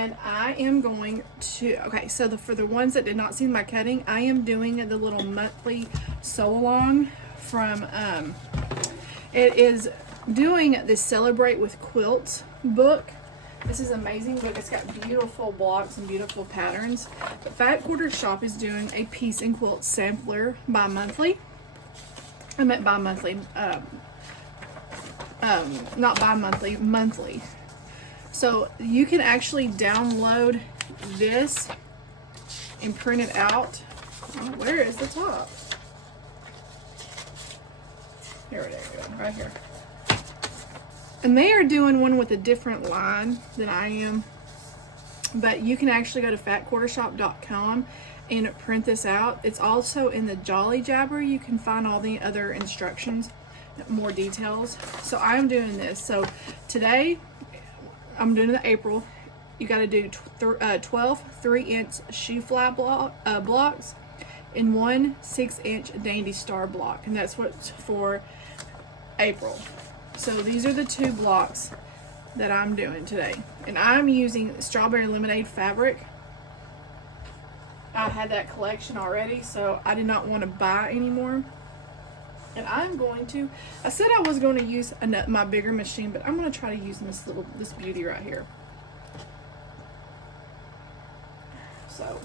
And I am going to, okay, so for the ones that did not see my cutting, I am doing the little monthly sew along from, it is doing the Celebrate with Quilts book. This is an amazing book. It's got beautiful blocks and beautiful patterns. The Fat Quarter Shop is doing a Piece and Quilt sampler bi-monthly. I meant bi-monthly, not bi-monthly, monthly. So you can actually download this and print it out. Oh, where is the top? Here it is, right here. And they are doing one with a different line than I am. But you can actually go to fatquartershop.com and print this out. It's also in the Jolly Jabber. You can find all the other instructions, more details. So I'm doing this. So today, I'm doing the April. You got to do 12 3-inch shoe fly blocks and 1 6-inch Dandy Star block. And that's what's for April. So these are the 2 blocks that I'm doing today. And I'm using Strawberry Lemonade fabric. I had that collection already, so I did not want to buy anymore. And I'm going to, I said I was going to use my bigger machine, but I'm going to try to use this beauty right here. So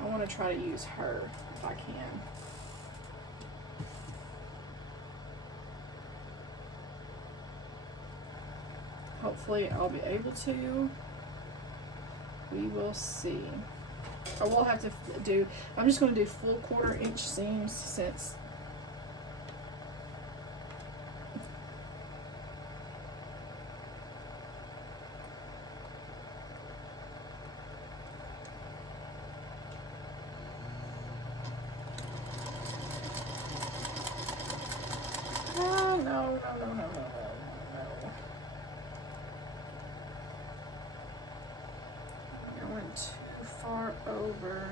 I want to try to use her if I can. Hopefully I'll be able to. We will see. I will have to do, I'm just going to do full 1/4 inch seams since no. I went too far over.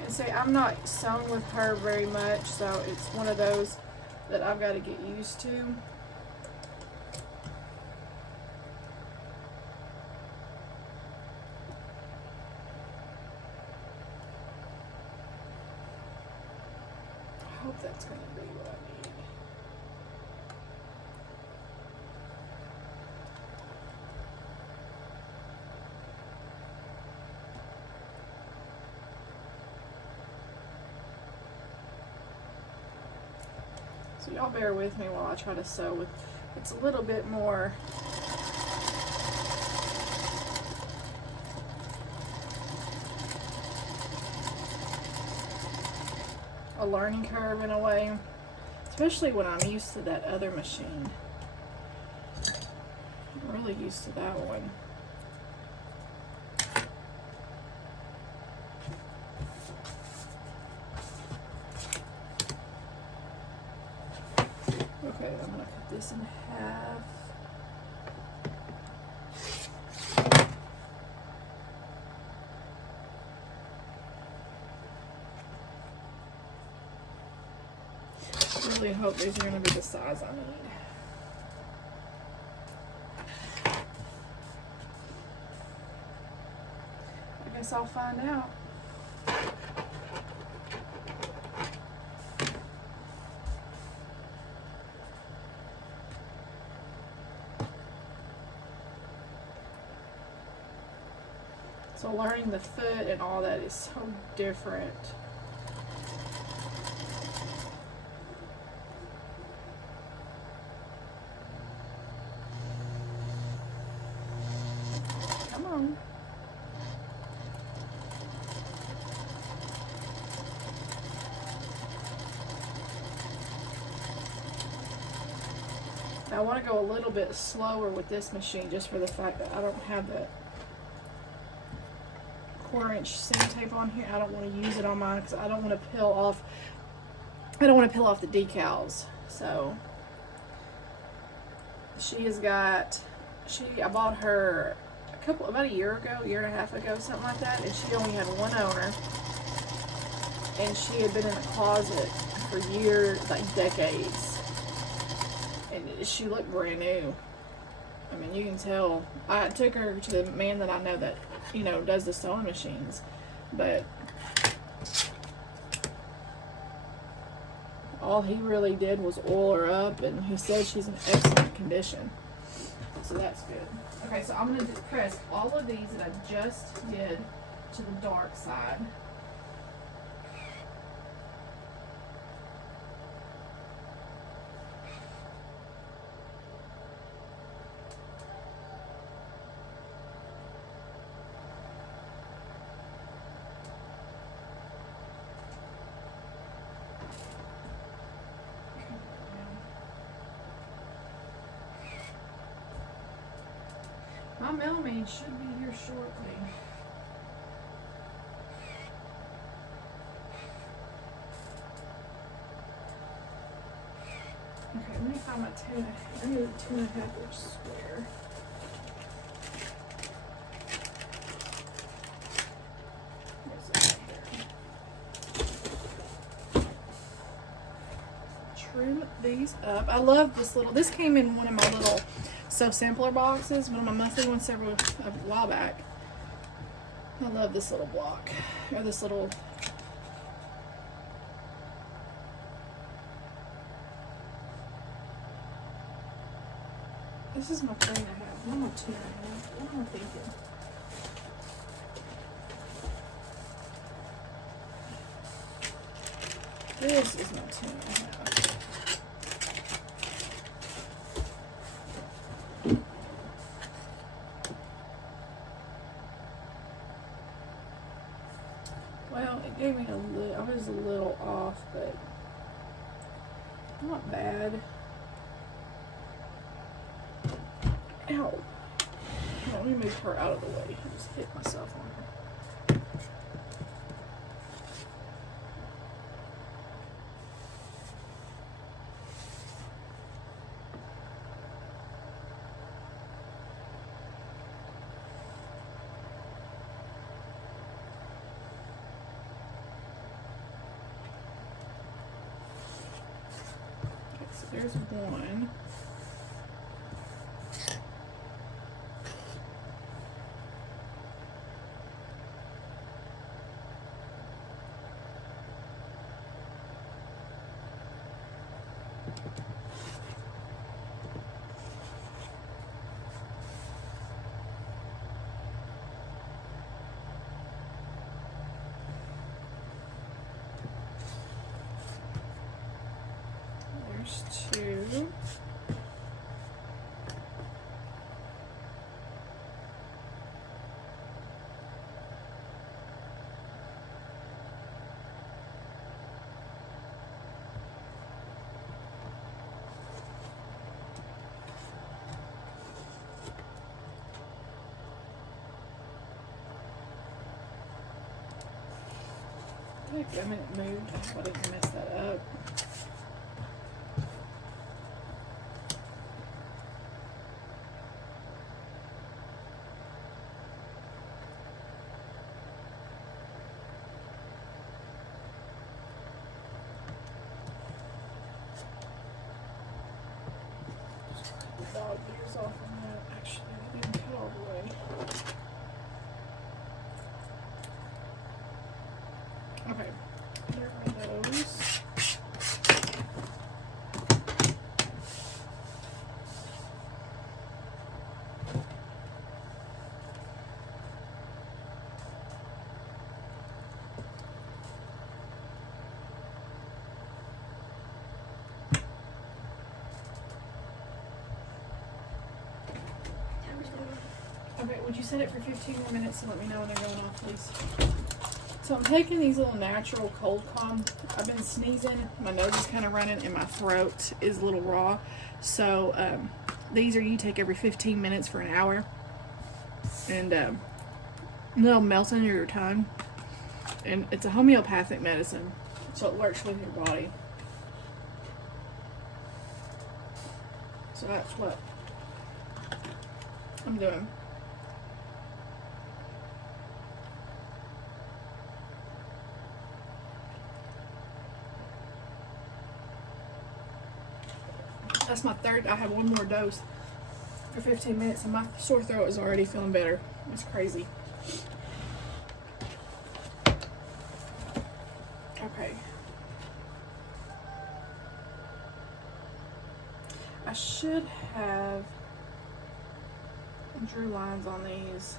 And see, I'm not sewn with her very much, so it's one of those that I've got to get used to. I hope that's going to be what I need. So y'all bear with me while I try to sew with, it's a little bit more a learning curve in a way, especially when I'm used to that other machine. I'm really used to that one. Okay, I'm gonna cut this in half. I really hope these are going to be the size I need. I guess I'll find out. So learning the foot and all that is so different. Come on. I want to go a little bit slower with this machine just for the fact that I don't have that 1/4 inch seam tape on here. I don't want to use it on mine because I don't want to peel off. I don't want to peel off the decals. So she has got. I bought her about a year ago, year and a half ago, something like that, and she only had one owner. and she had been in the closet for years, like decades, and she looked brand new. I mean, you can tell. I took her to the man that I know that, you know, does the sewing machines, but all he really did was oil her up, and he said she's in excellent condition. So that's good. Okay, so I'm going to press all of these that I just did to the dark side. My mailman should be here shortly. Okay, let me find my tuna. I need a tuna pepper square. Where's it right there? Trim these up. I love this little, this came in one of my little So Simpler boxes, one of my monthly ones a while back. I love this little block, or this little, this is my 3.5, not my 2.5, what am I thinking? This is my 2.5. Well, it gave me a little, I was a little off, but not bad. Ow. Let me move her out of the way. I just hit myself on her. There's one. There's two. Wait a minute, moved. I hope I didn't mess that up. Dog ears off on that. Actually, I didn't cut all the way. Okay, there are those. Okay, would you set it for 15 more minutes and let me know when they're going off, please? So I'm taking these little natural cold calm. I've been sneezing, my nose is kind of running, and my throat is a little raw. So these are you take every 15 minutes for an hour. And they'll melt under your tongue. And it's a homeopathic medicine, so it works with your body. So that's what I'm doing. That's my third. I have one more dose for 15 minutes and my sore throat is already feeling better. It's crazy. Okay. I should have drew lines on these.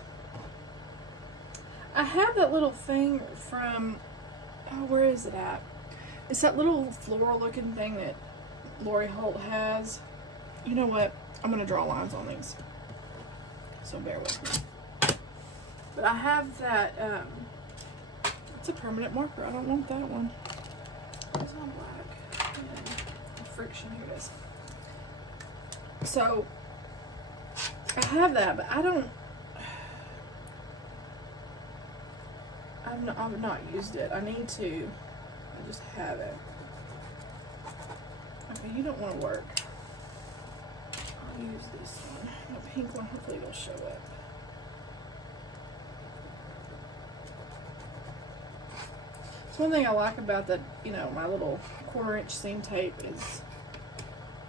I have that little thing from, oh, where is it at? It's that little floral looking thing that Lori Holt has. You know what? I'm going to draw lines on these. So bear with me. But I have that, it's a permanent marker. I don't want that one. It's on black. Yeah. Friction, here it is. So, I have that, but I don't, I've not used it. I need to. I just have it. Okay, you don't want to work. I'll use this one. The pink one, hopefully it'll show up. So one thing I like about that, you know, my little 1/4 inch seam tape is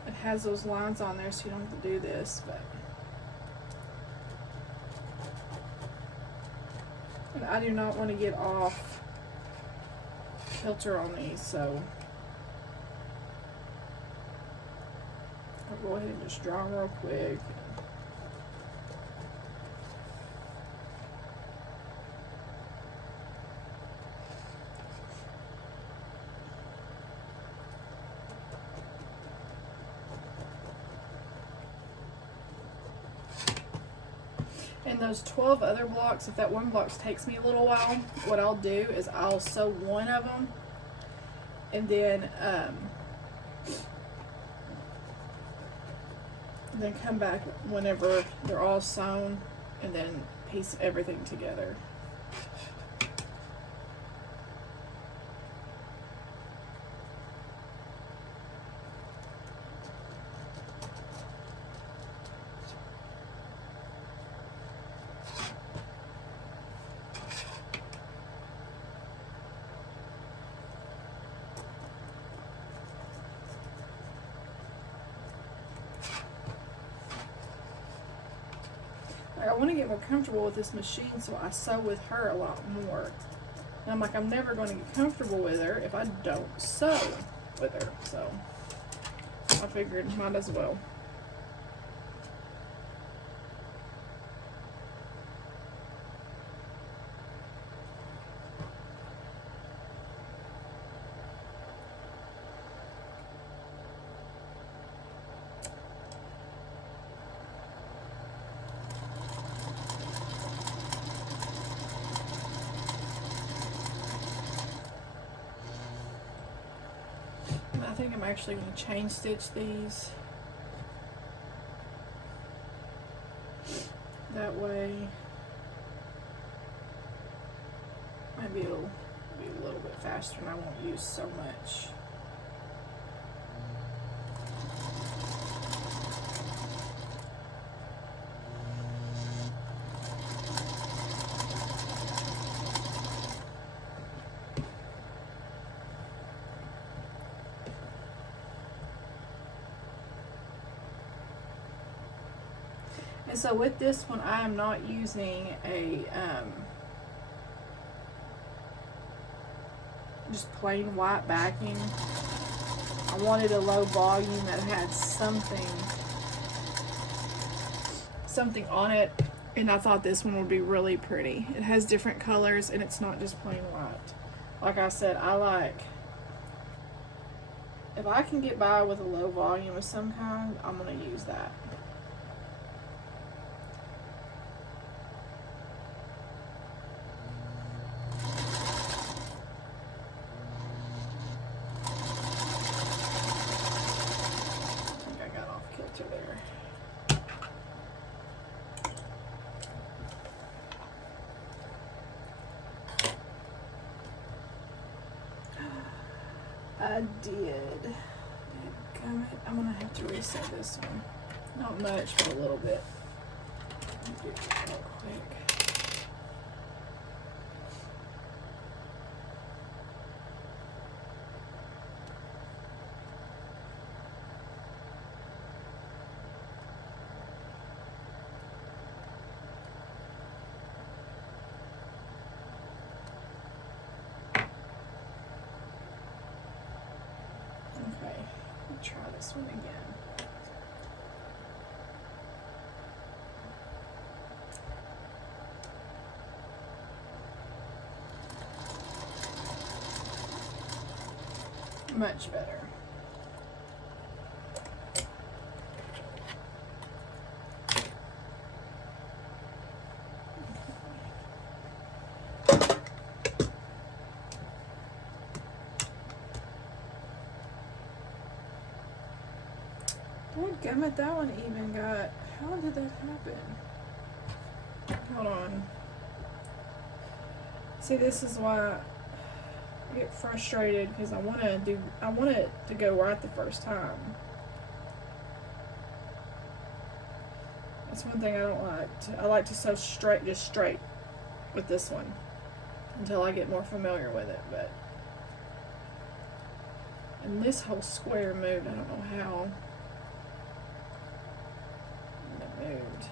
it has those lines on there so you don't have to do this, but and I do not want to get off kilter on these, so I'll go ahead and just draw them real quick. And those 12 other blocks, if that one block takes me a little while, what I'll do is I'll sew one of them and then come back whenever they're all sewn and then piece everything together. I want to get more comfortable with this machine, so I sew with her a lot more. And I'm like, I'm never going to get comfortable with her if I don't sew with her. So I figured might as well. I think I'm actually going to chain stitch these. That way, maybe it'll be a little bit faster and I won't use so much. And so with this one, I am not using a just plain white backing. I wanted a low volume that had something on it, and I thought this one would be really pretty. It has different colors and it's not just plain white. Like I said, I like, if I can get by with a low volume of some kind, I'm gonna use that. There. I did. I'm gonna have to reset this one. Not much, but a little bit. Do that real quick. Let me try this one again. Much better. Goddammit, that one even got. How did that happen? Hold on. See, this is why I get frustrated because I want it to go right the first time. That's one thing I don't like. I like to sew straight, just straight with this one until I get more familiar with it. But and this whole square moved. I don't know how. It moved.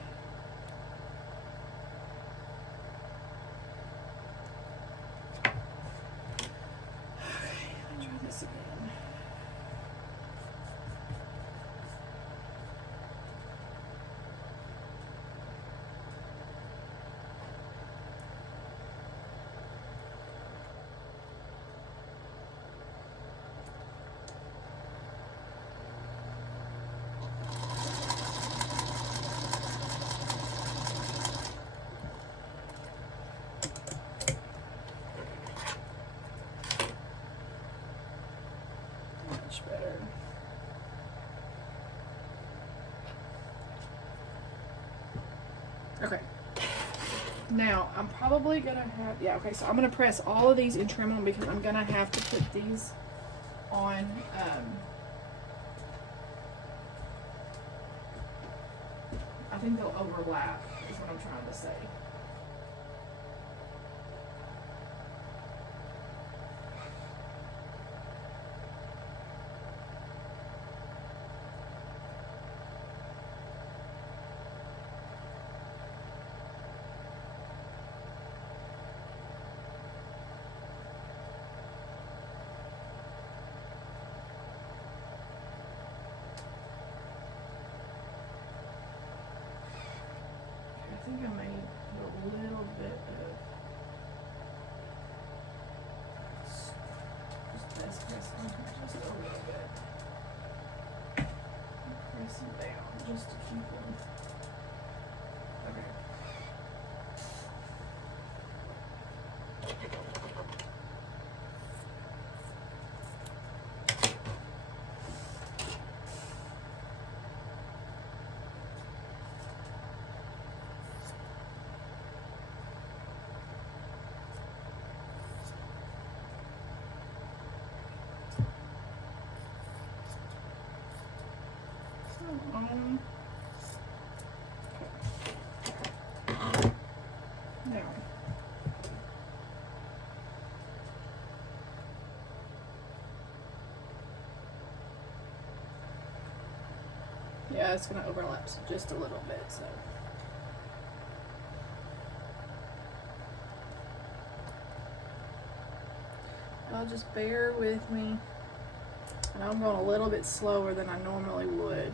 Much better. Okay. Now, I'm probably gonna have, yeah, okay, so I'm gonna press all of these and trim them because I'm gonna have to put these on, I think they'll overlap, is what I'm trying to say. I think I may put a little bit of just press on here just a little bit. Press them down just to keep them. Okay. Now, yeah, it's going to overlap just a little bit, so. I'll just bear with me. And I'm going a little bit slower than I normally would.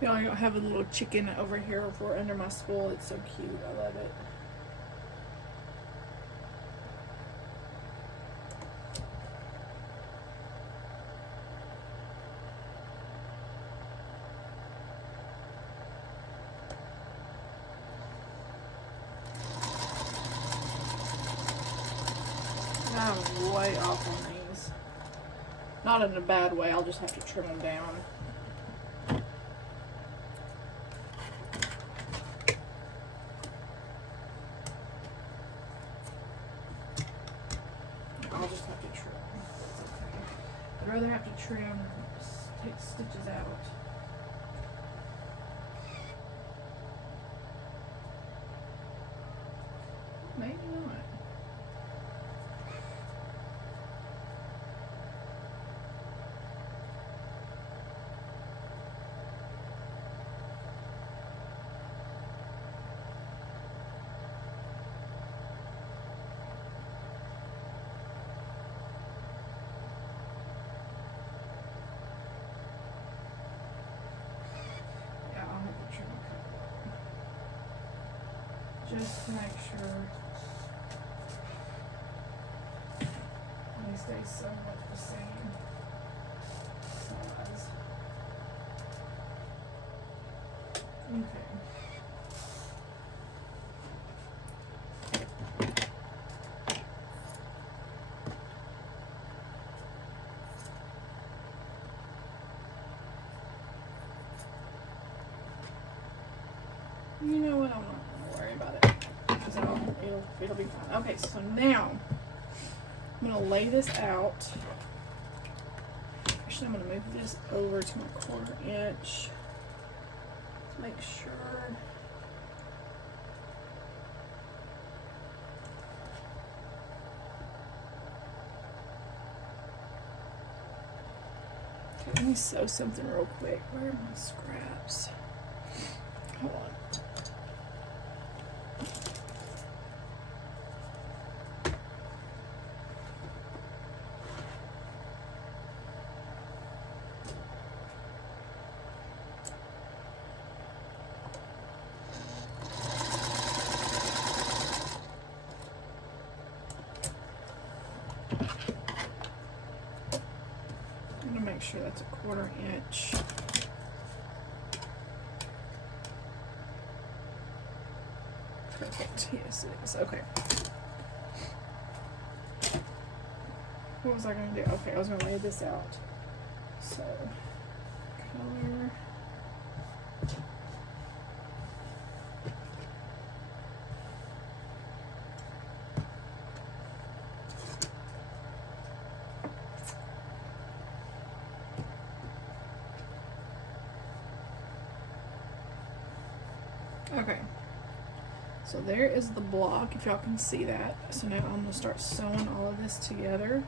You know, I don't have a little chicken over here for under my spool. It's so cute. I love it. I'm way off on these. Not in a bad way, I'll just have to trim them down. I'll just have to trim. That's okay. I'd rather have to trim than take stitches out. Maybe not. Yeah, I'll have to trim a couple. Just to make sure they stay somewhat the same size. Okay. You know what? I'm not gonna worry about it because it'll be fine. Okay, so now I'm gonna lay this out. Actually, I'm gonna move this over to my 1/4 inch. Make sure. Okay, let me sew something real quick. Where are my scraps? Hold on. I'm gonna make sure that's a 1/4 inch. Perfect. Yes, it is. Okay. What was I gonna do? Okay, I was gonna lay this out. So, color. Okay, so there is the block, if y'all can see that. So now I'm gonna start sewing all of this together.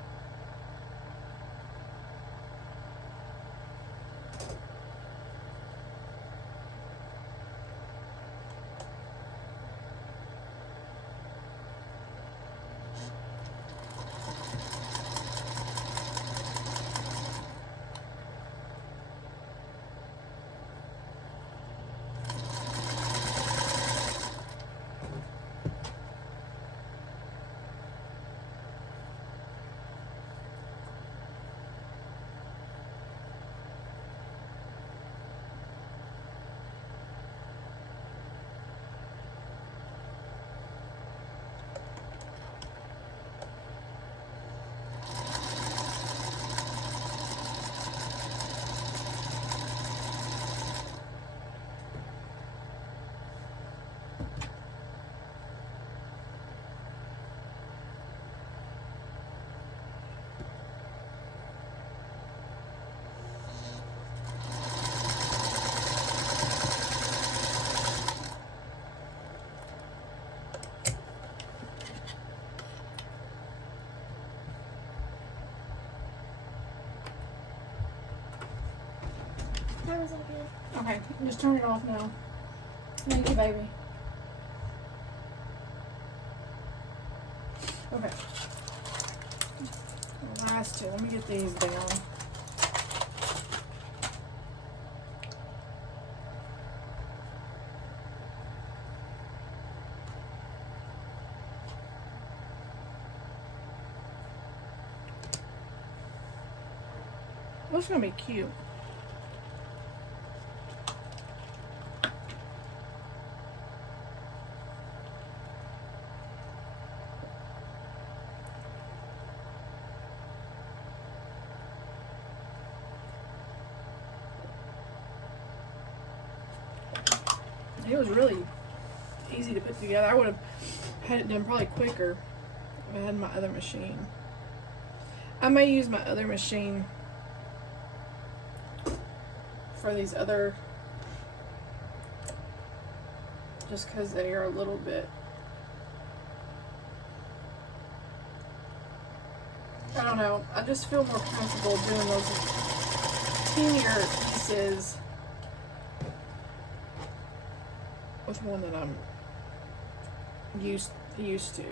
That was all good. Okay, just turn it off now. Thank you, baby. Okay. The last two, let me get these down. That's gonna be cute. It was really easy to put together. I would have had it done probably quicker if I had my other machine. I may use my other machine for these other, just because they are a little bit, I don't know, I just feel more comfortable doing those teenier pieces with one that I'm used to.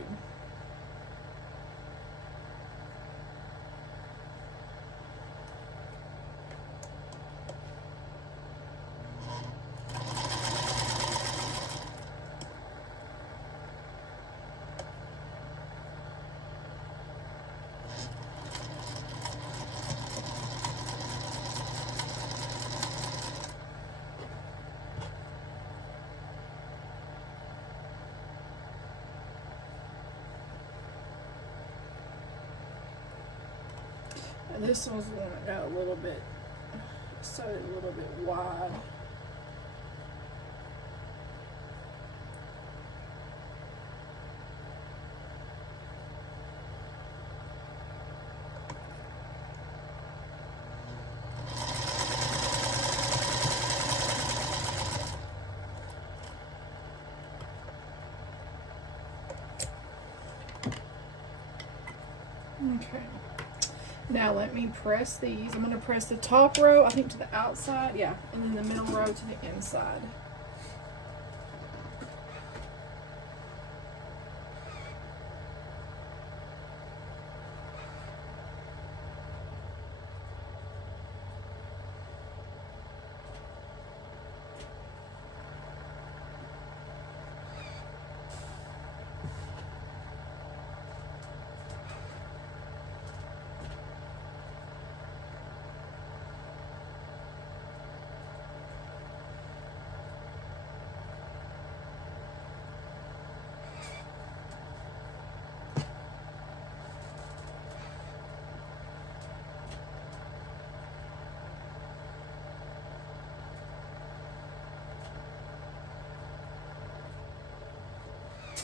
This was the one that got a little bit, started a little bit wide. Okay. Now let me press these. I'm going to press the top row, I think, to the outside. Yeah. And then the middle row to the inside.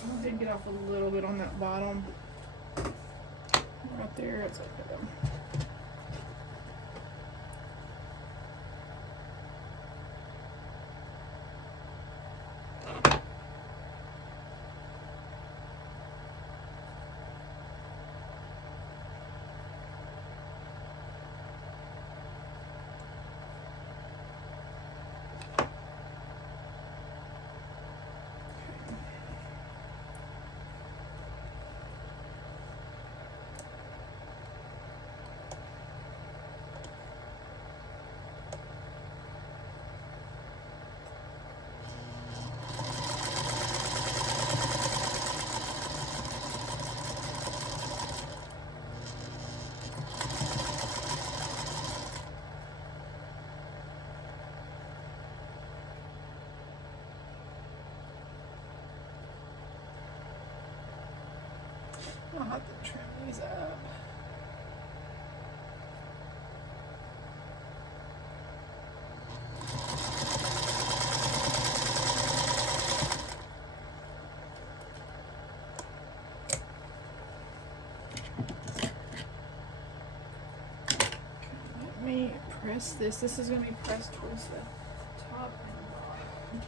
I did get off a little bit on that bottom. Right there, it's okay though. I'll have to trim these up. Let me press this. This is going to be pressed towards the top and bottom.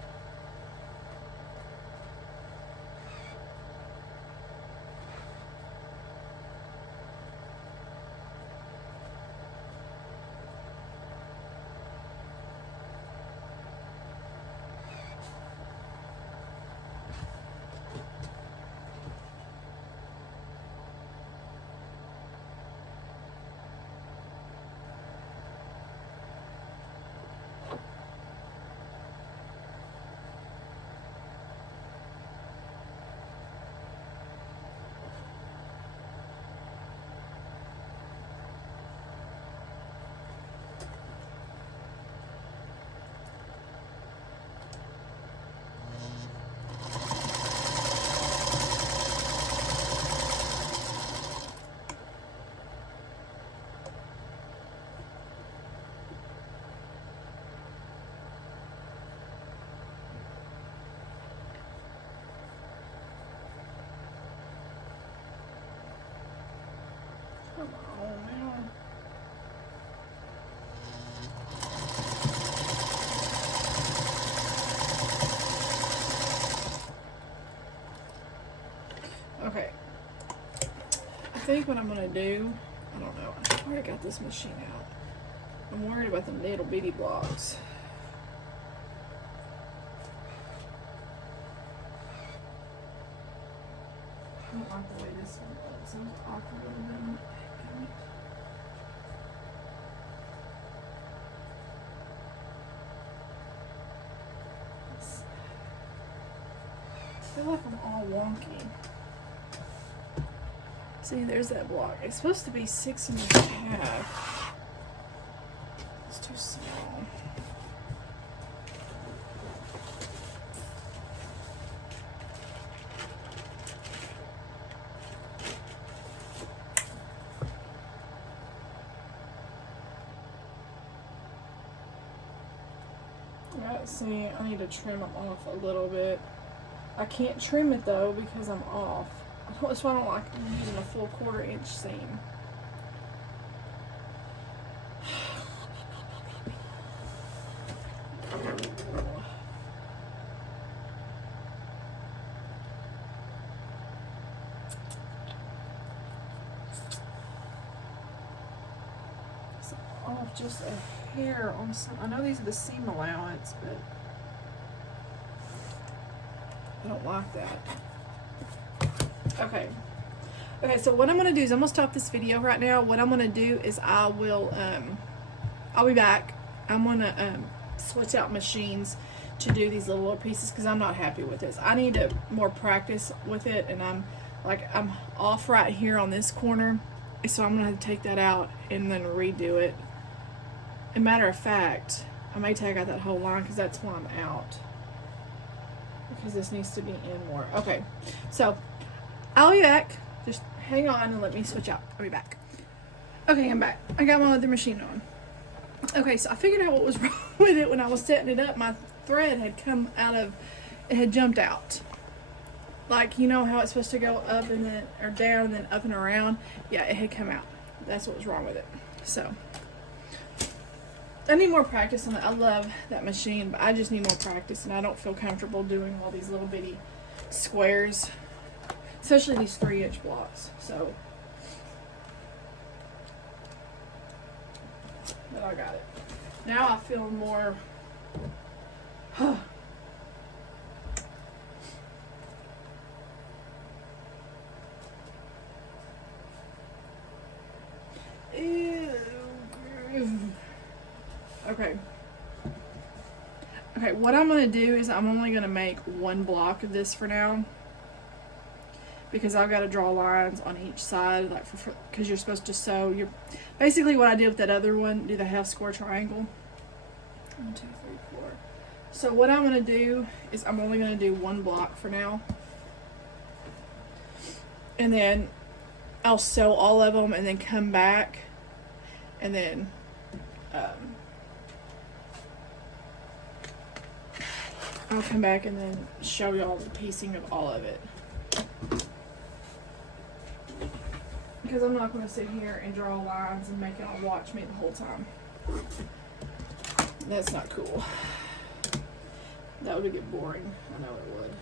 Come on now. Okay. I think what I'm gonna do, I don't know. I already got this machine out. I'm worried about the little bitty blocks. I don't like the way this one looks. It seems awkward a little bit. I feel like I'm all wonky. See, there's that block. It's supposed to be 6.5. It's too small. Yeah, see, I need to trim them off a little bit. I can't trim it though because I'm off. That's why I don't like using a full 1/4 inch seam. It's off just a hair on some. I know these are the seam allowance, but I don't like that. Okay. Okay, so what I'm gonna do is I'm gonna stop this video right now. What I'm gonna do is I'll be back. I'm gonna switch out machines to do these little pieces because I'm not happy with this. I need to more practice with it, and I'm off right here on this corner, so I'm gonna have to take that out and then redo it. As a matter of fact, I may take out that whole line because that's why I'm out. Because this needs to be in more. Okay, so I'll be back. Just hang on and let me switch out. I'll be back. Okay, I'm back. I got my other machine on. Okay, so I figured out what was wrong with it when I was setting it up. My thread had come out of, it had jumped out. Like, you know how it's supposed to go up and then, or down and then up and around? Yeah, it had come out. That's what was wrong with it. So, I need more practice on it. I love that machine, but I just need more practice, and I don't feel comfortable doing all these little bitty squares, especially these 3-inch blocks. So, but I got it. Now I feel more. Okay. Okay, what I'm going to do is I'm only going to make one block of this for now. Because I've got to draw lines on each side, like because you're supposed to sew. Basically what I did with that other one, do the half square triangle. 1, 2, 3, 4. So what I'm going to do is I'm only going to do one block for now. And then I'll sew all of them and then come back and then I'll come back and then show y'all the piecing of all of it. Because I'm not going to sit here and draw lines and make y'all watch me the whole time. That's not cool. That would get boring. I know it would.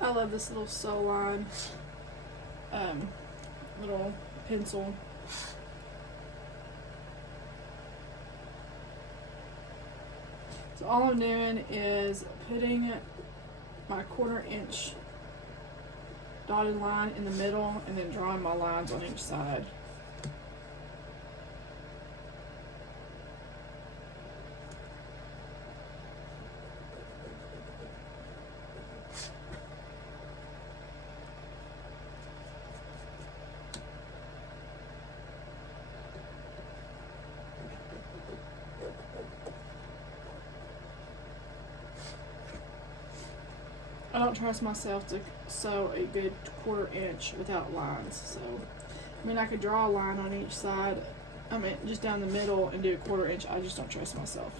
I love this little sew line, little pencil. So all I'm doing is putting my 1/4 inch dotted line in the middle and then drawing my lines on each side. I don't trust myself to sew a good 1/4 inch without lines. So, I mean, I could draw a line on each side. I mean, just down the middle and do a 1/4 inch. I just don't trust myself.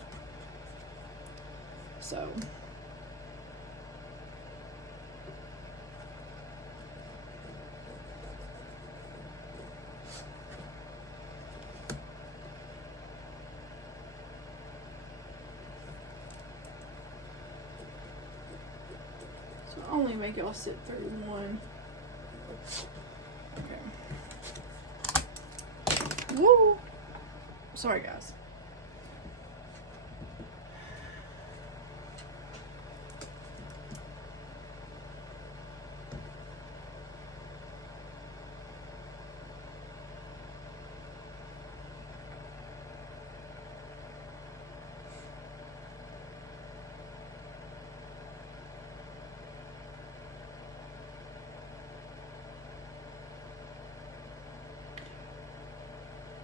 So. Only make y'all sit through one. Okay. Woo! Sorry, guys.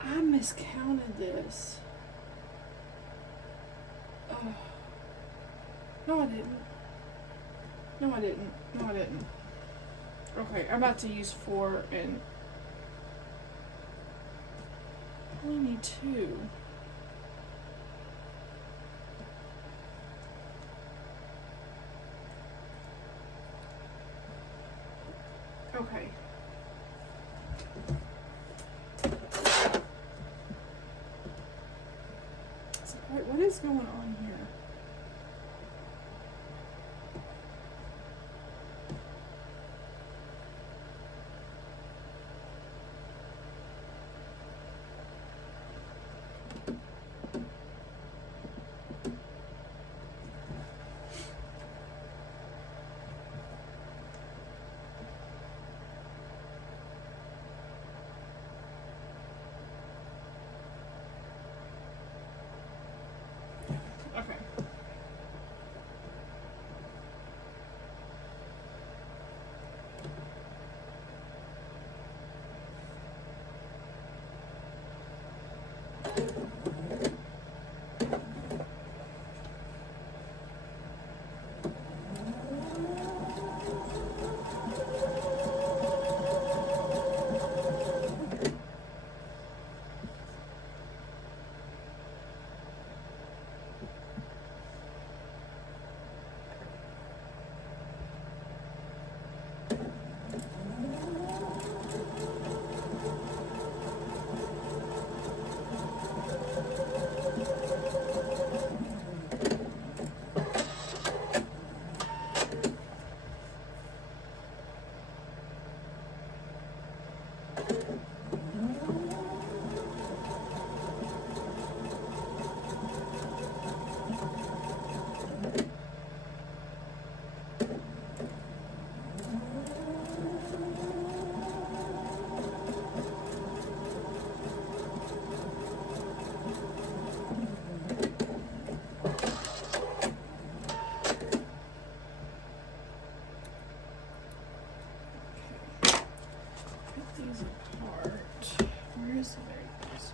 I miscounted this. Oh. No, I didn't. No, I didn't. No, I didn't. Okay, I'm about to use 4 and I only need 2. Okay. So, wait, what is going on here? Okay. These apart. Where is the variables?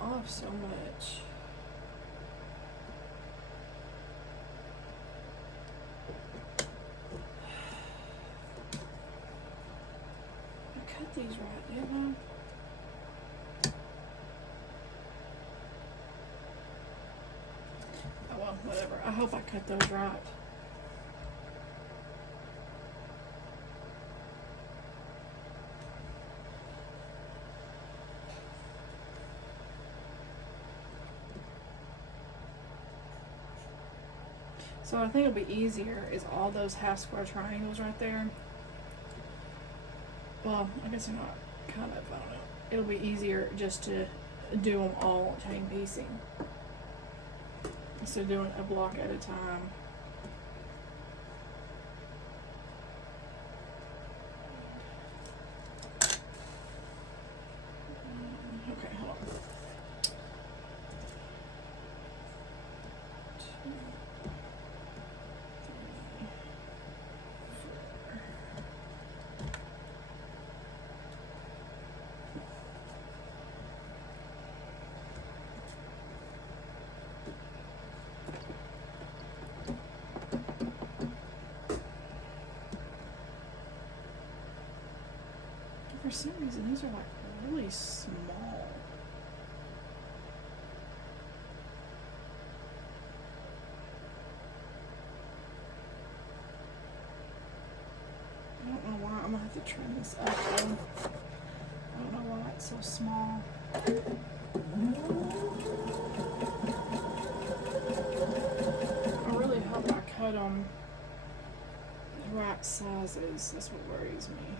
off so much. I cut these right, didn't I? Oh well, whatever. I hope I cut those right. So I think it'll be easier is all those half square triangles right there. Well, I guess they're not kind of, I don't know. It'll be easier just to do them all chain piecing. Instead of doing a block at a time. Okay, hold on. For some reason, these are like really small. I don't know why. I'm gonna have to trim this up though. I don't know why it's so small. I really hope I cut them the right sizes. That's what worries me.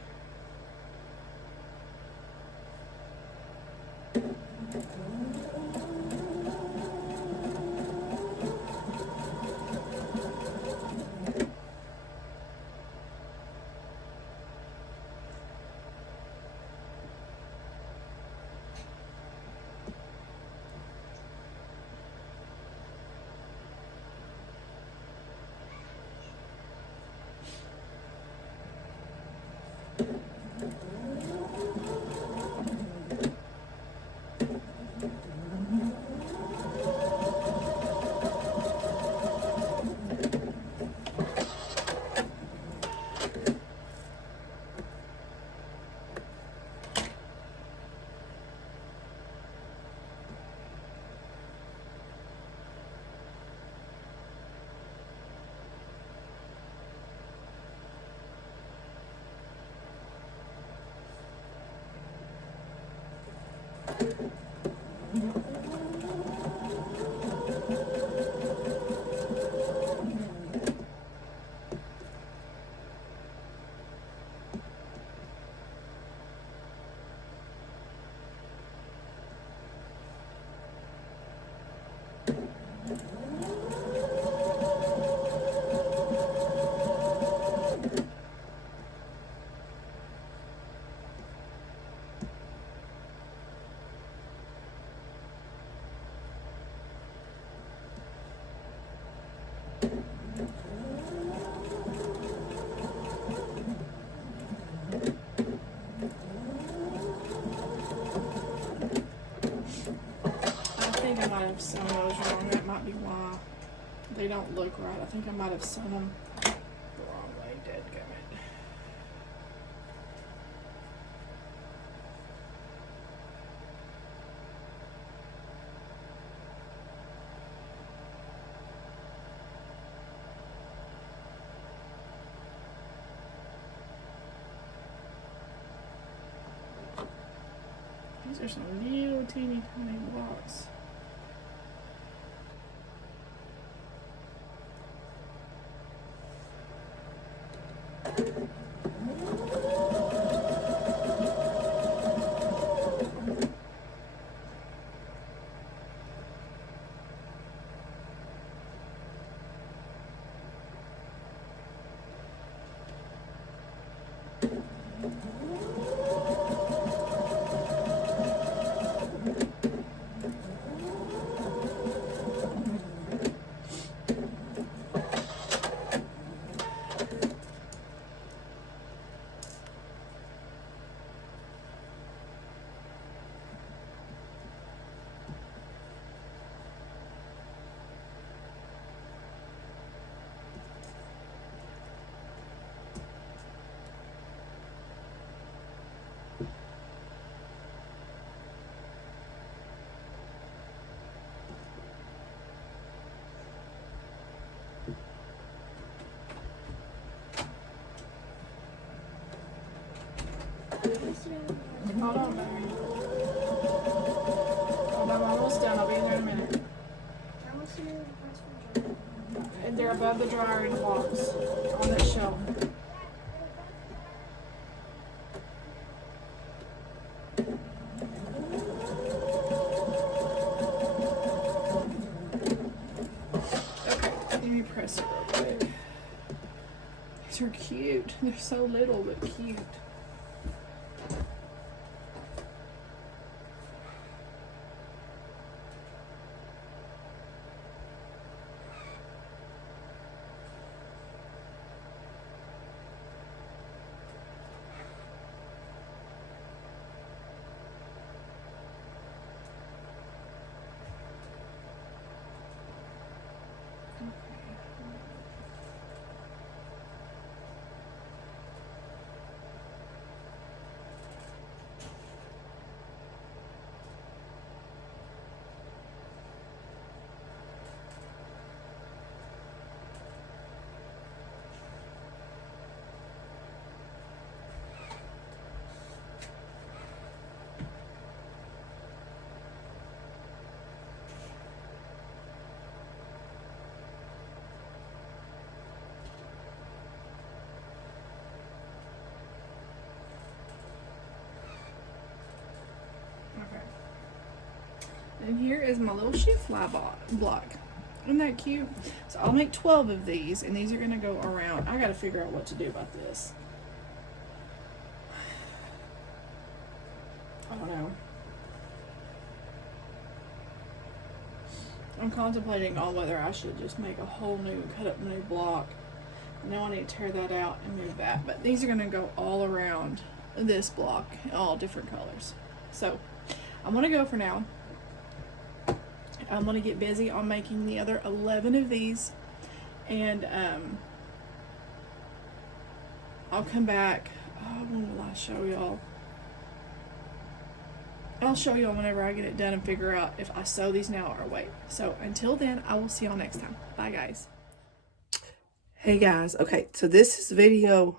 I might have sewn those wrong. That might be why they don't look right. I think I might have sewn them the wrong way. Dadgummit. These are some little teeny tiny blocks. And they're above the drying box on that shelf. Okay, let me press it real quick. These are cute. They're so little but cute. And here is my little shoe fly block. Isn't that cute? So I'll make 12 of these, and these are going to go around. I got to figure out what to do about this. I don't know. I'm contemplating on whether I should just make a whole new, cut up new block. Now I need to tear that out and move that. But these are going to go all around this block, all different colors. So I'm going to go for now. I'm going to get busy on making the other 11 of these, and I'll come back. Oh, when will I show y'all? I'll show y'all whenever I get it done and figure out if I sew these now or wait. So until then, I will see y'all next time. Bye, guys. Hey guys, okay, so this is video.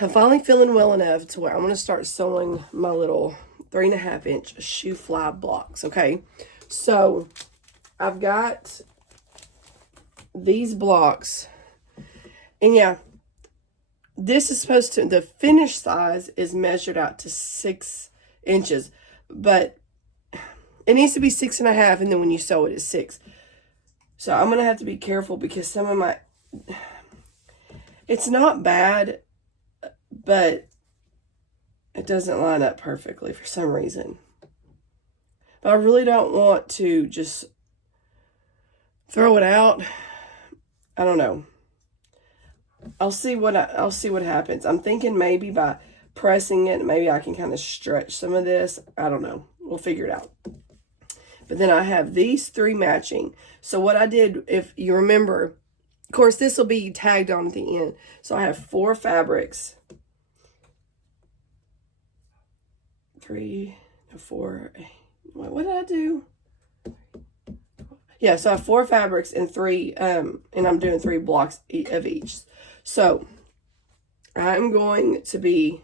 I'm finally feeling well enough to where I'm going to start sewing my little 3.5 inch shoe fly blocks, okay? So I've got these blocks, and yeah, this is supposed to, the finished size is measured out to 6 inches, but it needs to be 6.5, and then when you sew it, it's 6. So I'm going to have to be careful because some of my, it's not bad, but it doesn't line up perfectly for some reason. But I really don't want to just throw it out. I don't know. I'll see what happens. I'm thinking maybe by pressing it, maybe I can kind of stretch some of this. I don't know. We'll figure it out. But then I have these 3 matching. So what I did, if you remember, of course, this will be tagged on at the end. So I have 4 fabrics. 3, 4, 8. What did I do? Yeah, so I have 4 fabrics and 3, and I'm doing 3 blocks of each. So I'm going to be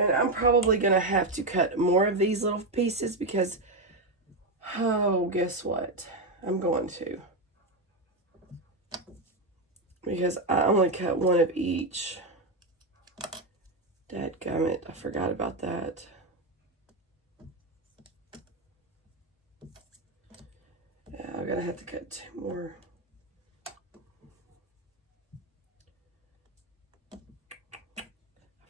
and I'm probably going to have to cut more of these little pieces because, oh, guess what? I'm going to. Because I only cut 1 of each. Dadgummit, I forgot about that. Yeah, I'm going to have to cut 2 more. I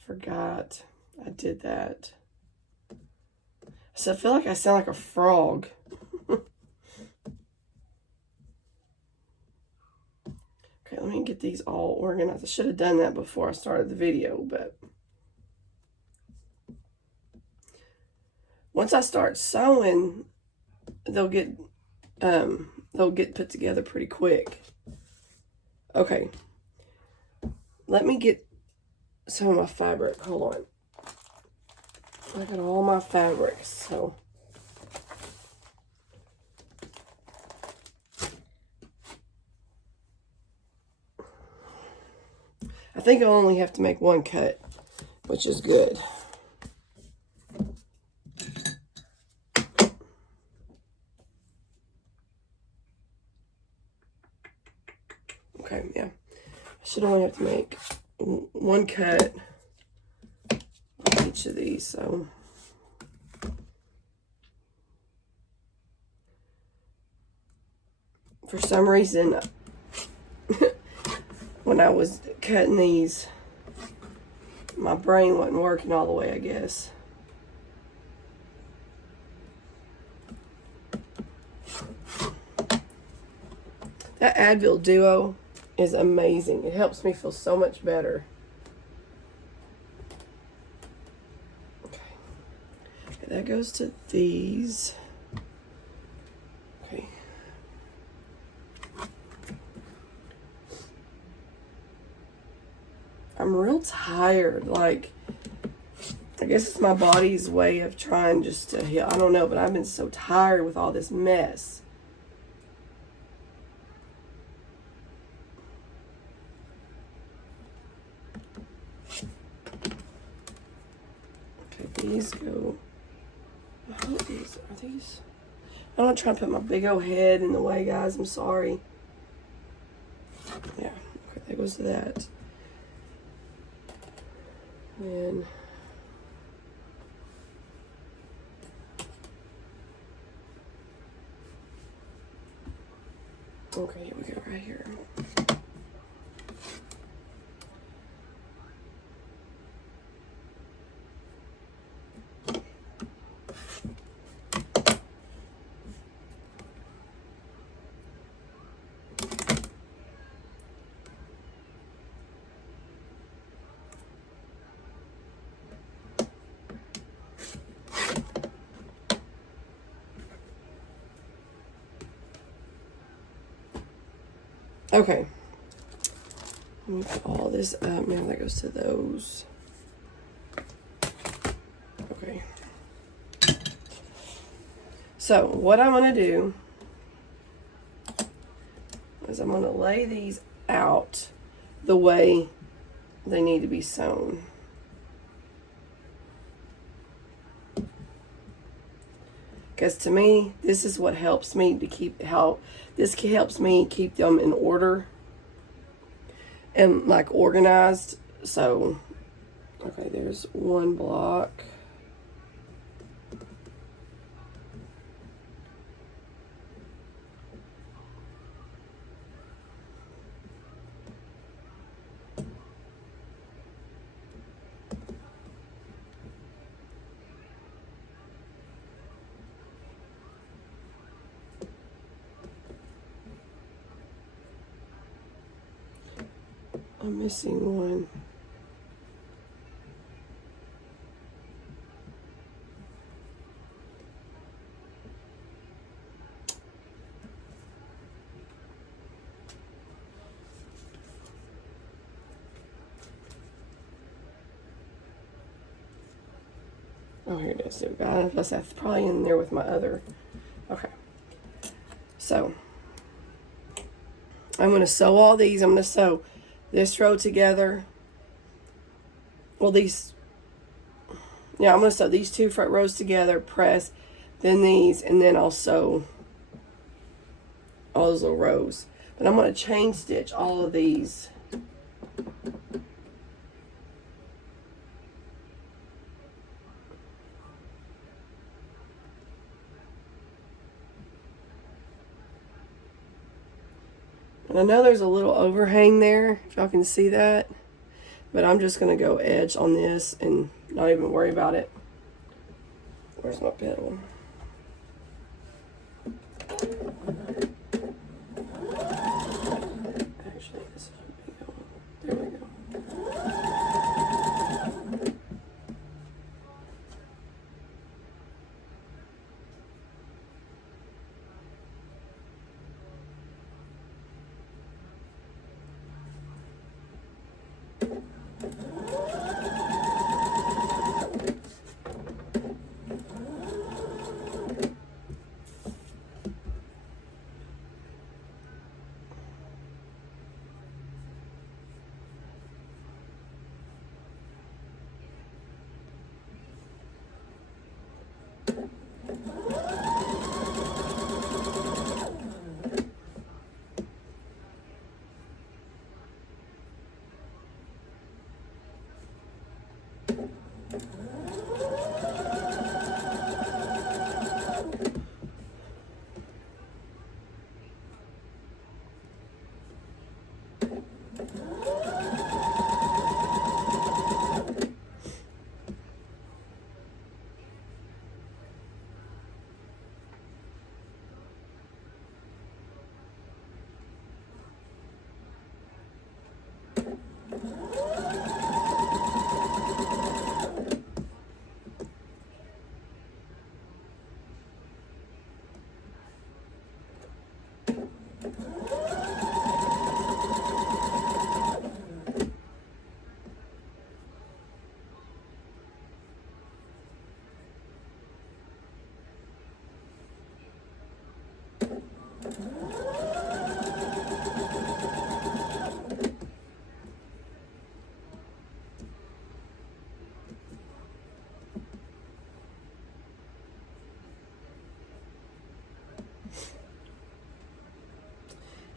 forgot. I did that. So I feel like I sound like a frog. Okay, let me get these all organized. I should have done that before I started the video, but once I start sewing, they'll get put together pretty quick. Okay. Let me get some of my fabric. Hold on. I got all my fabrics, so I think I only have to make 1 cut, which is good. should only have to make one cut on each of these, so. For some reason, when I was cutting these, my brain wasn't working all the way, I guess. That Advil Duo is amazing. It helps me feel so much better. Okay, that goes to these. Okay. I'm real tired. Like, I guess it's my body's way of trying just to heal. I don't know, but I've been so tired with all this mess. These go. I hope these are these. I'm not trying to put my big old head in the way, guys. I'm sorry. Yeah, okay, that goes to that. And okay, here we go, right here. Okay. Let me put all this up. Now that goes to those. Okay. So what I'm going to do is I'm going to lay these out the way they need to be sewn. Because to me, this is what helps me to keep this helps me keep them in order and like organized. So, okay, there's one block. I'm missing one. Oh, here it is. There we go. That's probably in there with my other. Okay. So, I'm going to sew all these. I'm going to sew this row together. Well, these, yeah, I'm going to sew these two front rows together, press, then these, and then I'll sew all those little rows. But I'm going to chain stitch all of these. And I know there's a little overhang there, if y'all can see that. But I'm just going to go edge on this and not even worry about it. Where's my pedal? Actually, this should be going. There we go.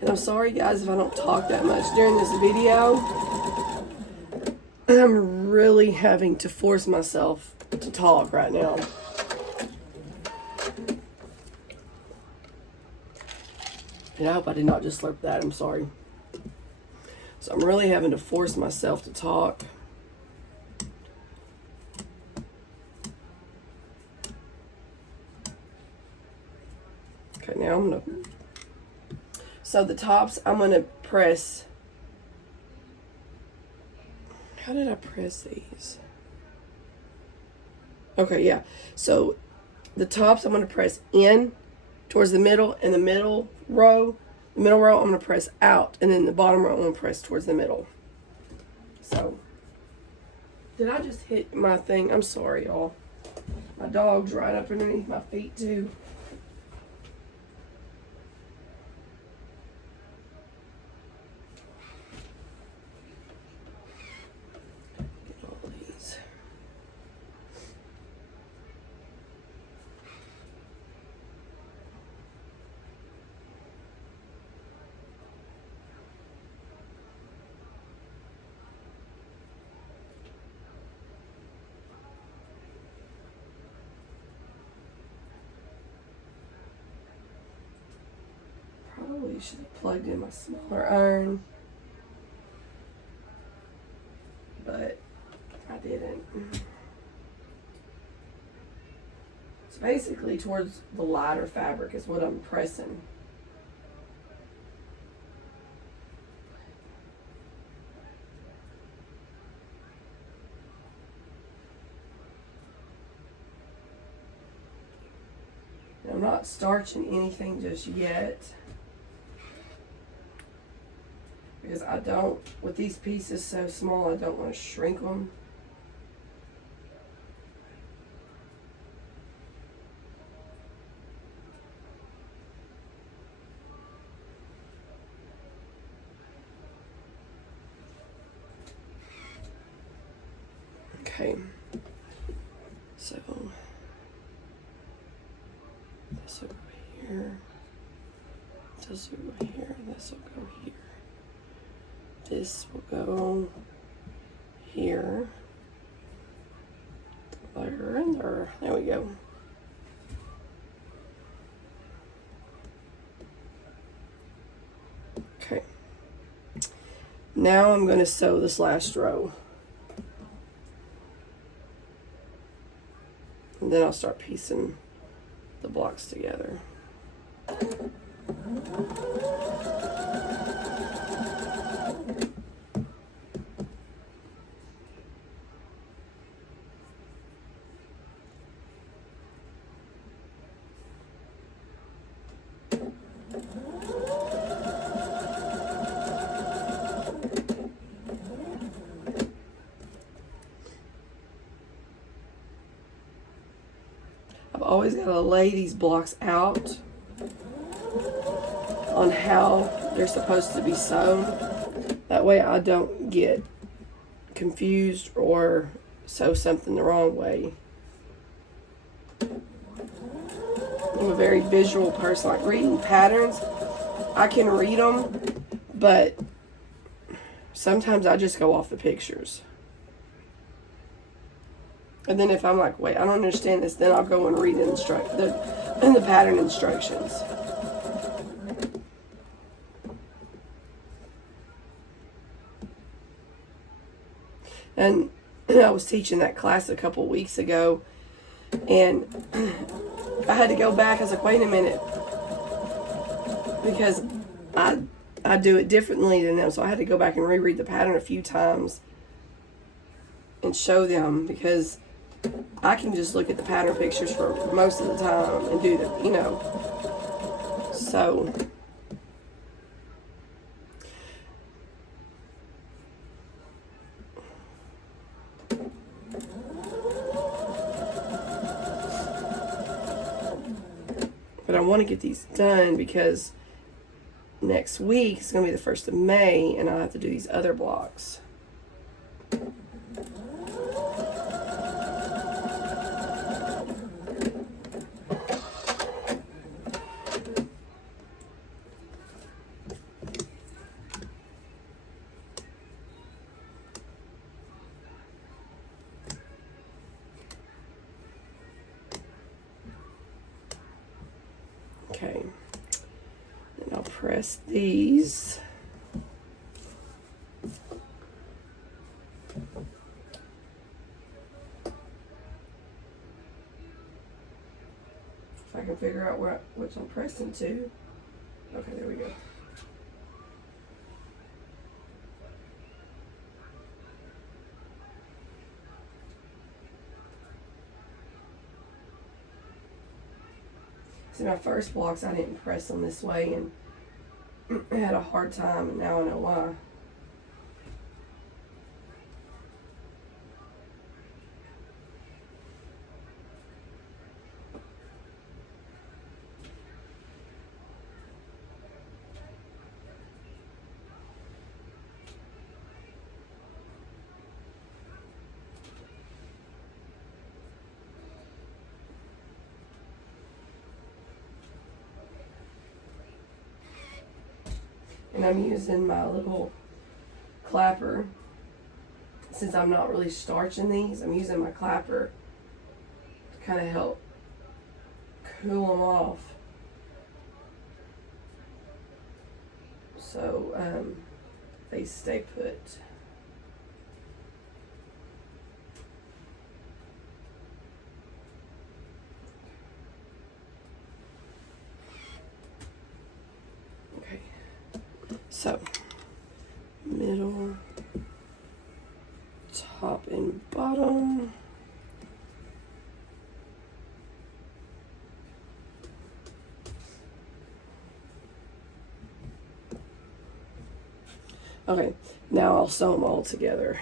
And I'm sorry guys if I don't talk that much during this video. I'm really having to force myself to talk right now. And I hope I did not just slurp that, I'm sorry. So I'm really having to force myself to talk. Okay, now I'm gonna, so the tops I'm gonna press, how did I press these? Okay, yeah. So the tops I'm gonna press in towards the middle, and the middle row I'm gonna press out, and then the bottom row I'm gonna press towards the middle. So, did I just hit my thing? I'm sorry, y'all. My dog's right up underneath my feet too. Get all these. Probably should have plugged in my smaller iron, but I didn't. So basically towards the lighter fabric is what I'm pressing. I'm not starching anything just yet, because I don't, with these pieces so small, I don't want to shrink them. Okay, so this will go here, this will go here, this will go here. This will go here, there, and there. There we go. Okay. Now I'm going to sew this last row. And then I'll start piecing the blocks together. I've always got to lay these blocks out on how they're supposed to be sewn. That way I don't get confused or sew something the wrong way. I'm a very visual person. Like reading patterns, I can read them, but sometimes I just go off the pictures. And then if I'm like, wait, I don't understand this, then I'll go and read the pattern instructions. And I was teaching that class a couple weeks ago, and I had to go back. I was like, wait a minute, because I do it differently than them, so I had to go back and reread the pattern a few times and show them, because I can just look at the pattern pictures for most of the time and do the, so. But I want to get these done because next week is going to be the 1st of May, and I'll have to do these other blocks. Okay, and I'll press these. If I can figure out which I'm pressing to. Okay, there we go. See, my first blocks, I didn't press them this way, and I had a hard time, and now I know why. And I'm using my little clapper. Since I'm not really starching these, I'm using my clapper to kind of help cool them off. So they stay put. Okay. So, middle, top and bottom. Okay, now I'll sew them all together.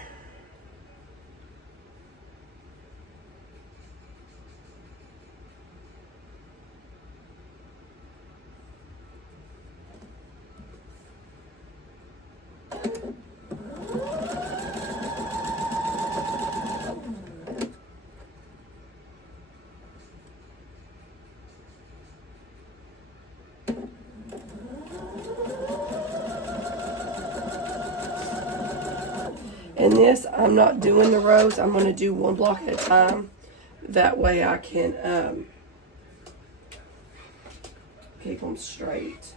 And this, I'm not doing the rows. I'm going to do one block at a time. That way I can keep them straight.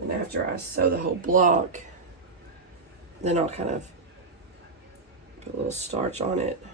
And after I sew the whole block, then I'll kind of put a little starch on it.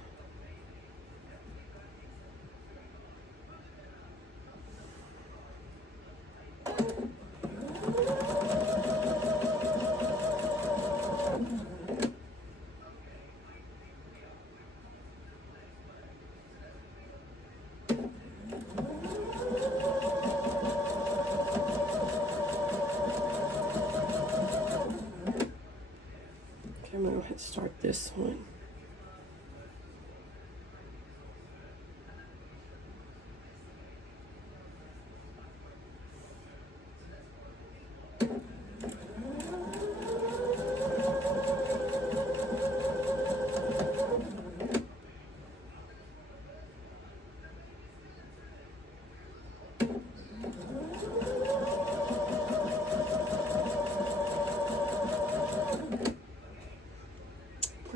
I'm going to start this one. Okay,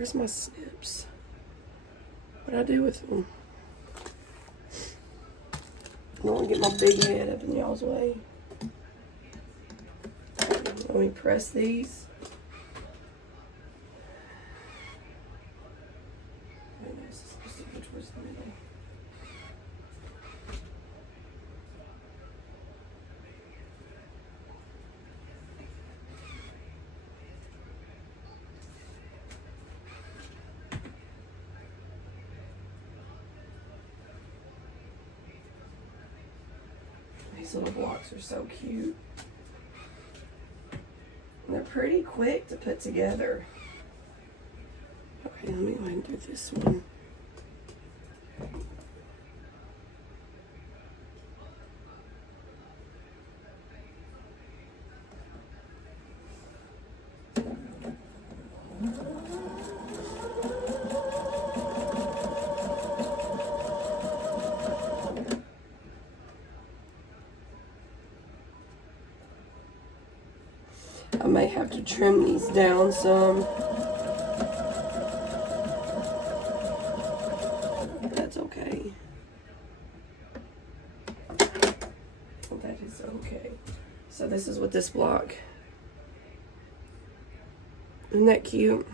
Where's my snips? What do I do with them? I don't want to get my big head up in y'all's way. Let me press these. Towards the middle. These little blocks are so cute. And they're pretty quick to put together. Okay, let me go ahead and do this one. I may have to trim these down some. That's okay. That is okay. So this is what this block. Isn't that cute?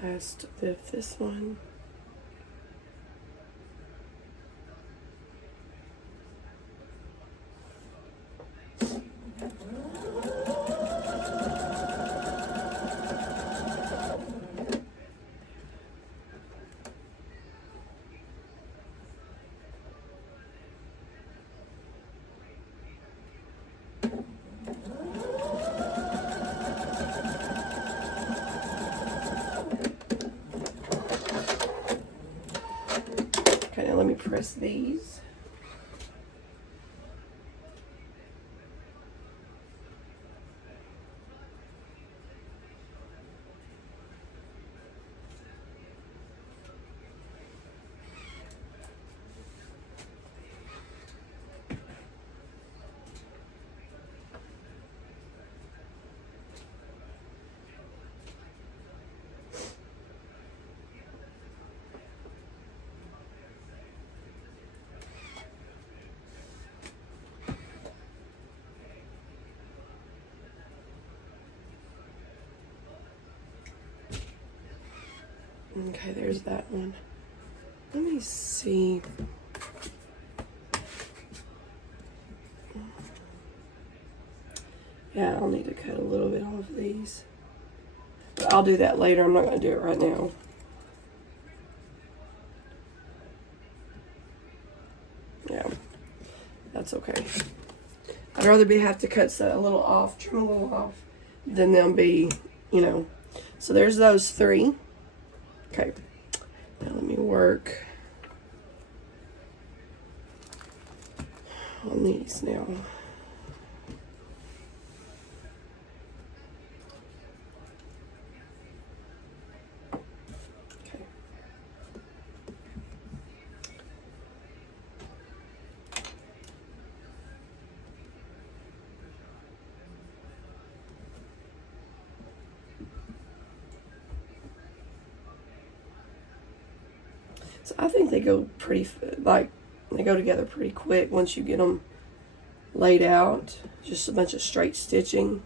Last bit of this one. Okay, now let me press these. Okay, there's that one. Let me see. Yeah, I'll need to cut a little bit off these. But I'll do that later. I'm not going to do it right now. Yeah, that's okay. I'd rather have to cut a little off, trim a little off, than them be, you know. So there's those three. Okay, now let me work on these now. Okay. So I think they go pretty, like, they go together pretty quick once you get them laid out. Just a bunch of straight stitching.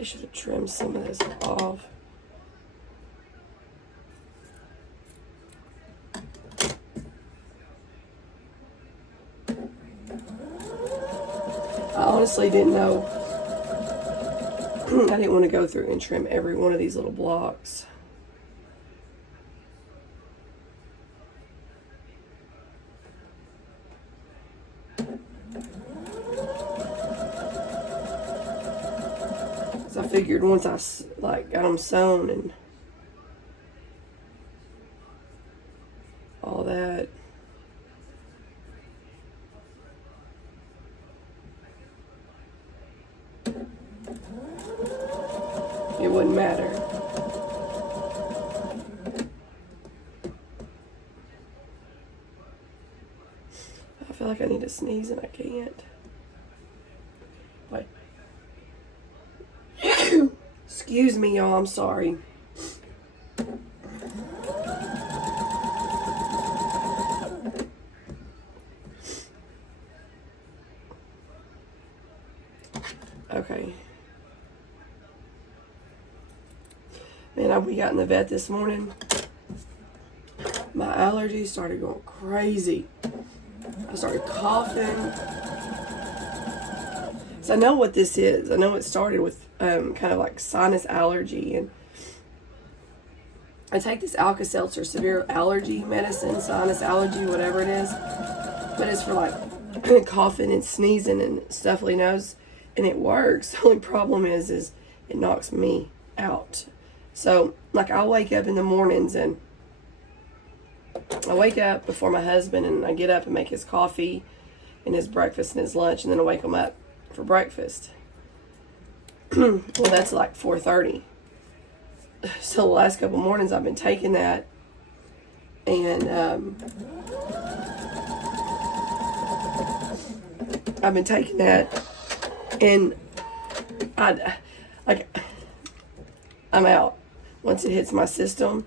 Probably should have trimmed some of this off. I honestly didn't know. I didn't want to go through and trim every one of these little blocks. So I figured once I got them sewn and all that, it wouldn't matter. I feel like I need to sneeze and I can't. Wait. Excuse me, y'all. I'm sorry. Okay. Man, we got in the vet this morning. My allergies started going crazy. I started coughing. So I know what this is. I know it started with kind of like sinus allergy, and I take this Alka-Seltzer severe allergy medicine, sinus allergy, whatever it is, but it's for like coughing and sneezing and stuffy nose, and it works. The only problem is it knocks me out. So like I'll wake up in the mornings and I wake up before my husband, and I get up and make his coffee and his breakfast and his lunch, and then I wake him up for breakfast. Well, that's like 4:30. So the last couple mornings I've been taking that, and I've been taking that, and I'm out once it hits my system.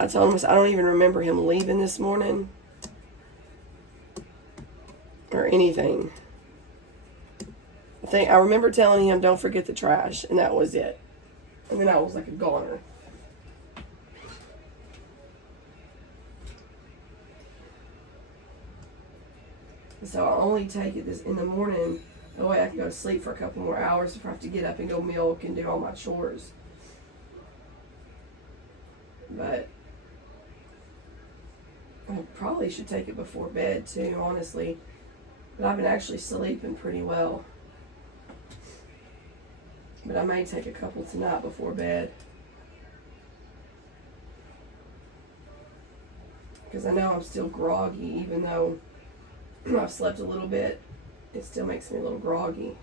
I told him I don't even remember him leaving this morning or anything. I remember telling him, don't forget the trash, and that was it. And then I was like a goner. So I only take it in the morning. That way I can go to sleep for a couple more hours before I have to get up and go milk and do all my chores. But I probably should take it before bed too, honestly. But I've been actually sleeping pretty well. But I may take a couple tonight before bed. Because I know I'm still groggy, even though I've slept a little bit. It still makes me a little groggy.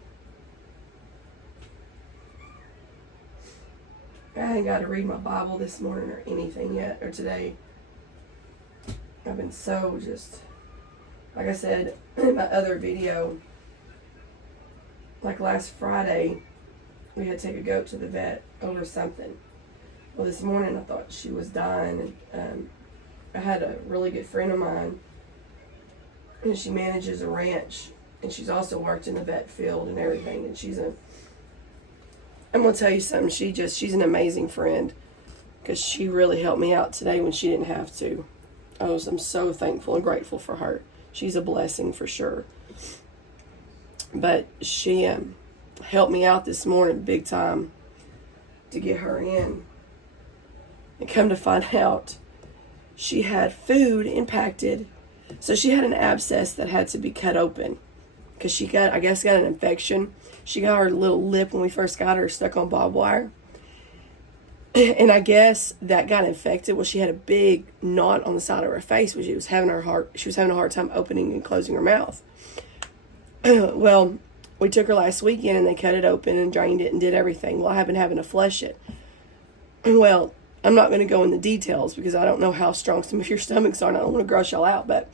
I haven't got to read my Bible this morning or anything yet, or today. I've been so just, like I said in my other video, like last Friday, we had to take a goat to the vet over something. Well, this morning I thought she was dying, and I had a really good friend of mine, and she manages a ranch, and she's also worked in the vet field and everything, and I'm going to tell you something, she's an amazing friend, because she really helped me out today when she didn't have to. I'm so thankful and grateful for her. She's a blessing for sure. But she helped me out this morning big time to get her in. And come to find out, she had food impacted. So she had an abscess that had to be cut open because she got an infection. She got her little lip when we first got her stuck on barbed wire. And I guess that got infected. Well, she had a big knot on the side of her face, which she was having a hard time opening and closing her mouth. Well, we took her last weekend and they cut it open and drained it and did everything. Well, I have been having to flush it. Well, I'm not going to go into details because I don't know how strong some of your stomachs are, and I don't want to gross y'all out, but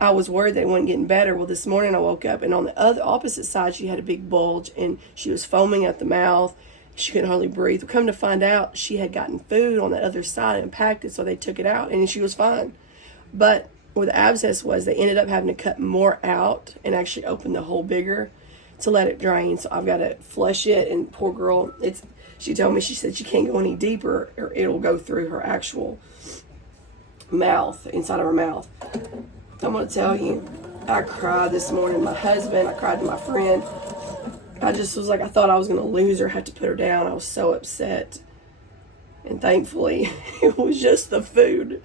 I was worried they weren't getting better. Well, this morning I woke up, and on the opposite side, she had a big bulge, and she was foaming at the mouth. She couldn't hardly breathe. Come to find out, she had gotten food on the other side impacted, so they took it out, and she was fine. But where the abscess was, they ended up having to cut more out and actually open the hole bigger. to let it drain. So I've got to flush it, and poor girl, she told me, she said she can't go any deeper or it'll go through her actual mouth, inside of her mouth. I'm going to tell you, I cried this morning. My husband, I cried to my friend. I just was like, I thought I was going to lose her, had to put her down. I was so upset. And thankfully, it was just the food.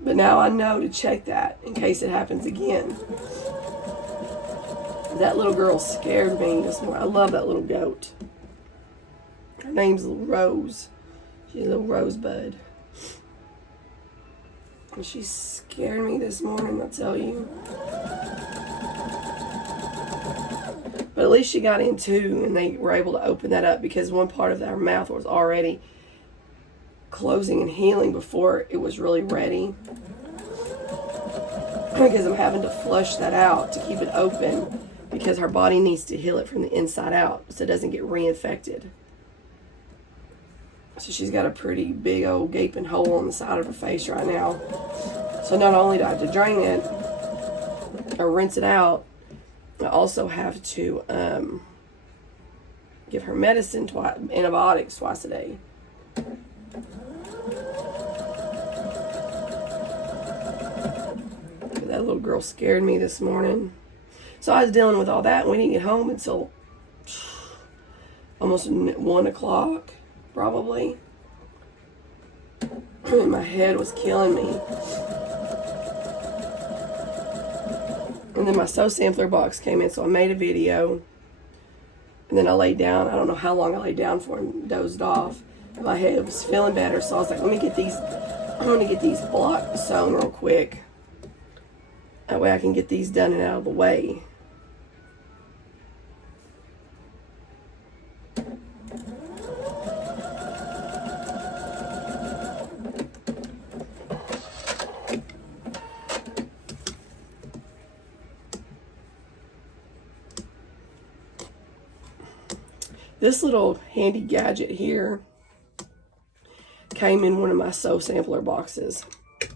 But now I know to check that in case it happens again. That little girl scared me this morning. I love that little goat. Her name's Little Rose. She's a little rosebud. And she scared me this morning, I'll tell you. But at least she got in too, and they were able to open that up because one part of her mouth was already closing and healing before it was really ready. Because I'm having to flush that out to keep it open because her body needs to heal it from the inside out so it doesn't get reinfected. So she's got a pretty big old gaping hole on the side of her face right now. So not only do I have to drain it or rinse it out, I also have to give her medicine, antibiotics twice a day. That little girl scared me this morning. So I was dealing with all that, and we didn't get home until almost 1 o'clock, probably. And my head was killing me. And then my sew sampler box came in, so I made a video. And then I laid down. I don't know how long I laid down for and dozed off. My head was feeling better, so I was like, I'm gonna get these blocks sewn real quick. That way I can get these done and out of the way. This little handy gadget here came in one of my sew sampler boxes.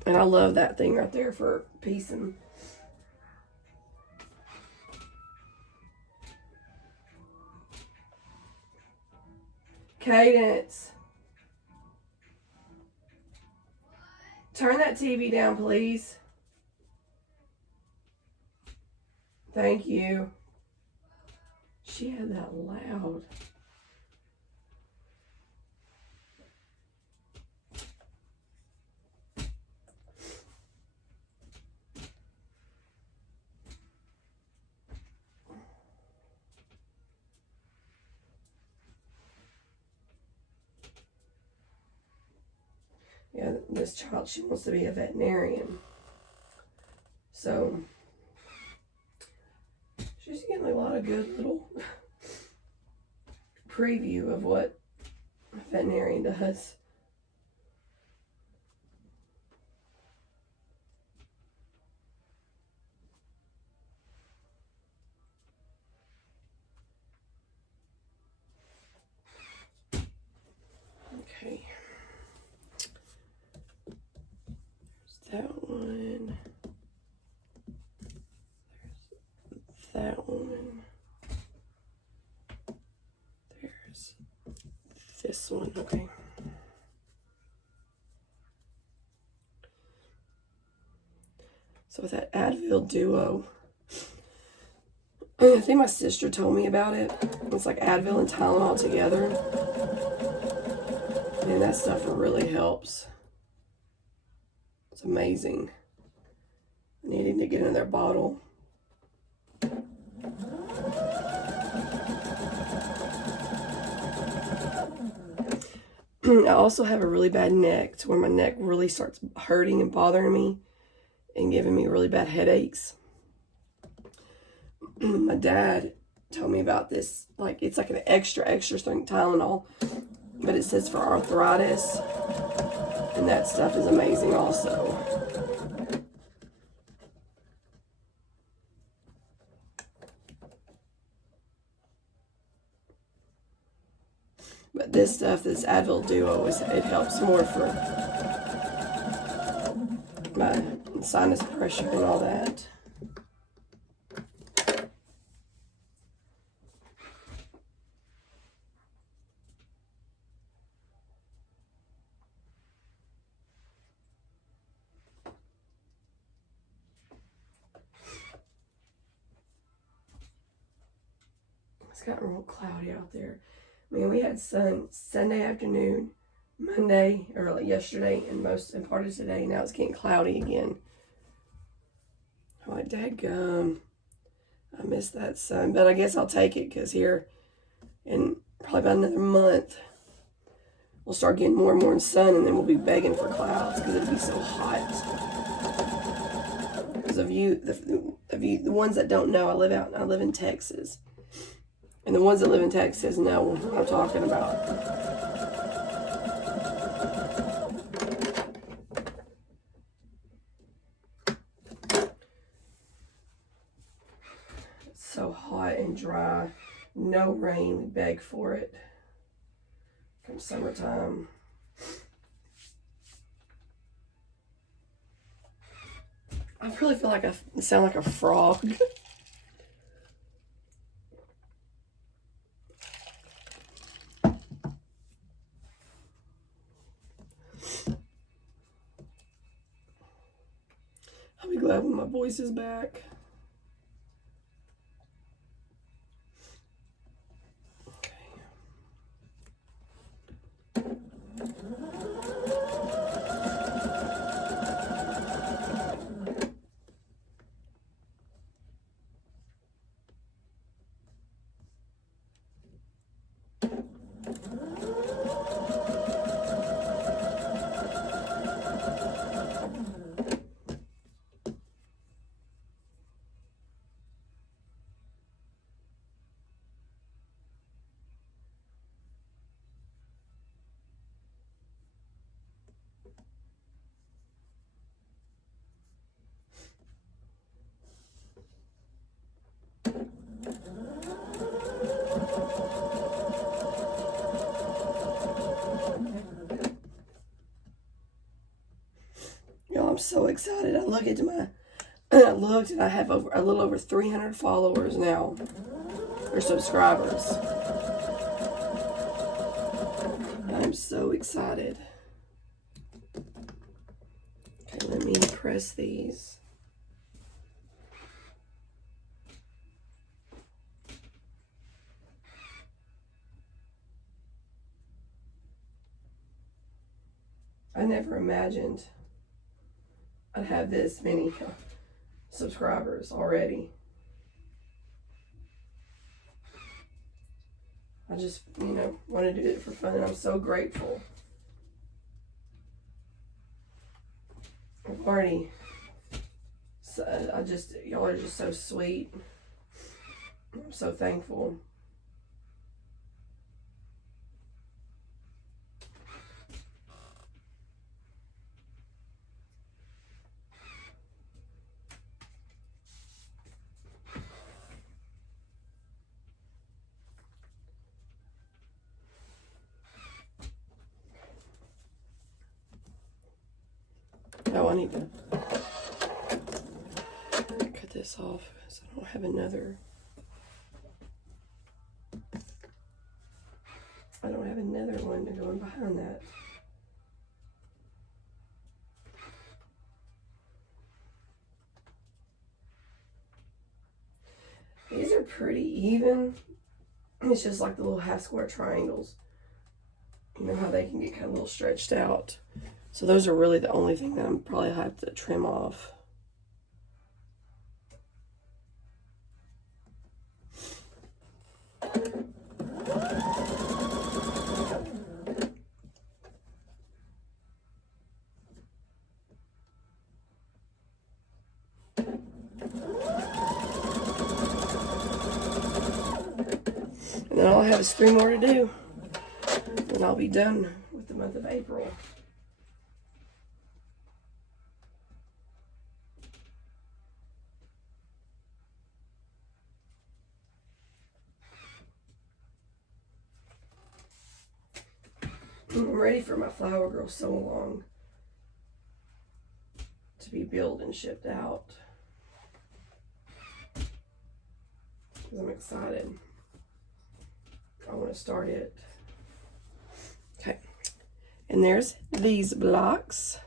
And I love that thing right there for piecing. Cadence. Turn that TV down, please. Thank you. She had that loud. Yeah, this child, she wants to be a veterinarian. So, she's getting a lot of good little preview of what a veterinarian does. Okay. There's that one. There's that one. There's this one. Okay. So with that Advil Duo, I think my sister told me about it. It's like Advil and Tylenol together. And that stuff really helps. It's amazing. Needing to get in their bottle. I also have a really bad neck to where my neck really starts hurting and bothering me and giving me really bad headaches. My dad told me about this. Like, it's like an extra strength Tylenol, but it says for arthritis, and that stuff is amazing also. But this stuff, this Advil Duo, it helps more for my sinus pressure and all that. It's gotten real cloudy out there. I mean, we had sun Sunday afternoon, Monday, or like yesterday, and part of today. Now it's getting cloudy again. I'm like, dadgum, I miss that sun. But I guess I'll take it, because here in probably about another month, we'll start getting more and more sun, and then we'll be begging for clouds because it'll be so hot. Because the ones that don't know, I live in Texas. And the ones that live in Texas know what I'm talking about. It's so hot and dry. No rain. We beg for it. Come summertime. I really feel like I sound like a frog. I'll be glad when my voice is back. I'm so excited. I looked and I have a little over 300 followers now, or subscribers. I'm so excited. Okay, let me press these. I never imagined I'd have this many subscribers already. I just, want to do it for fun, and I'm so grateful. I've already, y'all are just so sweet. I'm so thankful. Oh, I need to cut this off because I don't have another. I don't have another one to go in behind that. These are pretty even. It's just like the little half square triangles. You know how they can get kind of a little stretched out. So those are really the only thing that I'm probably have to trim off. And then all I have is 3 more to do. And I'll be done with the month of April. I'm ready for my Flower Girl Sew Along to be built and shipped out. Because I'm excited. I want to start it. Okay. And there's these blocks.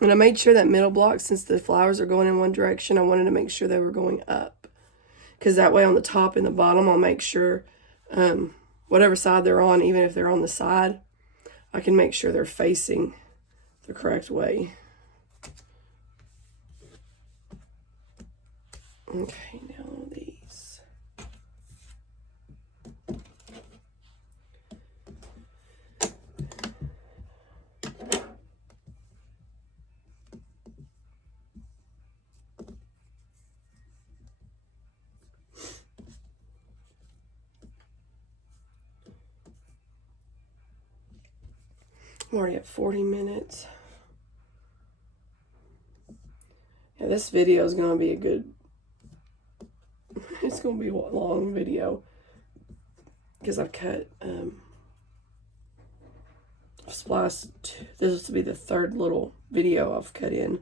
And I made sure that middle block, since the flowers are going in one direction, I wanted to make sure they were going up. because that way on the top and the bottom I'll make sure whatever side they're on, even if they're on the side, I can make sure they're facing the correct way. Okay, now these. I'm already at 40 minutes. Yeah, this video is going to be a good, it's going to be a long video because I've cut, spliced, this will be the third little video I've cut in.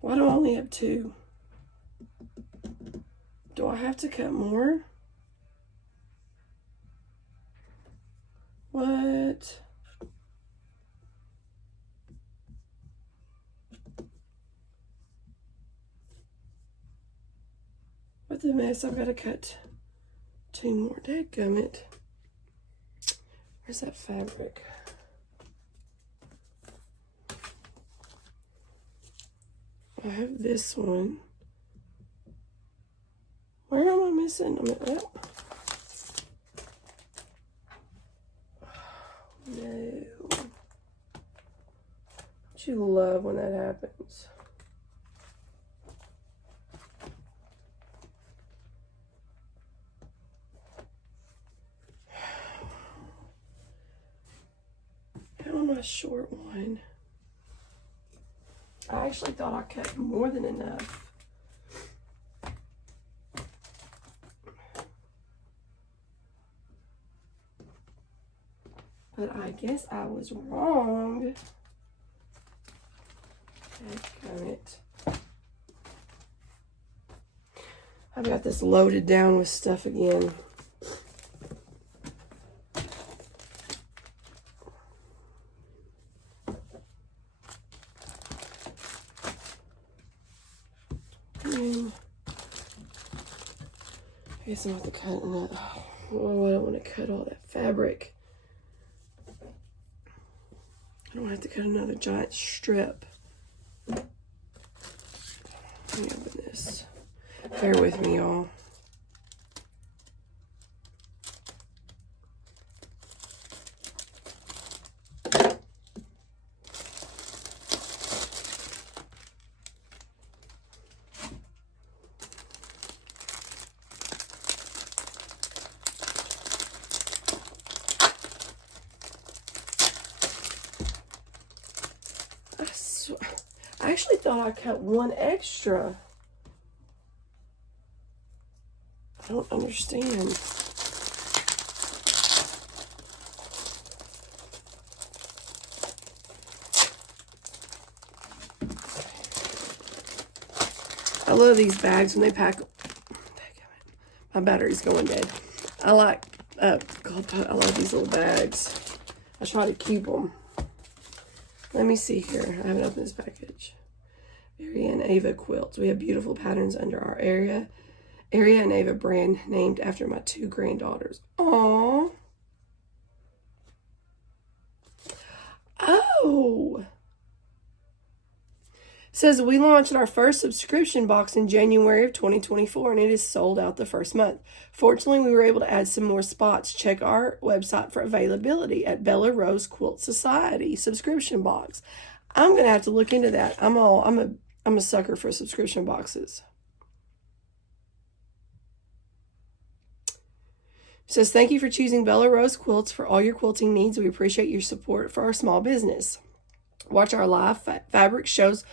Why do I only have 2? Do I have to cut more? What? What the mess? I've got to cut 2 more. Dadgummit. Where's that fabric? I have this one. Where am I missing? I'm at, oh. No. Don't you love when that happens? How am I short one? I actually thought I cut more than enough. But I guess I was wrong. Dadgummit. I've got this loaded down with stuff again. I guess I'm going to cut that. Oh, I don't want to cut all that fabric. I don't have to cut another giant strip. Let me open this. Bear with me, y'all. I actually thought I cut 1 extra. I don't understand. I love these bags when they pack. My battery's going dead. I like, God, I love these little bags. I try to keep them. Let me see here. I haven't opened this package. Area and Ava Quilts. We have beautiful patterns under our Area and Ava brand named after my 2 granddaughters. Aww. Oh. Says we launched our first subscription box in January of 2024 and it is sold out the first month. Fortunately, we were able to add some more spots. Check our website for availability at Bella Rose Quilt Society subscription box. I'm gonna have to look into that. I'm a sucker for subscription boxes. Says thank you for choosing Bella Rose Quilts for all your quilting needs. We appreciate your support for our small business. Watch our live fabric shows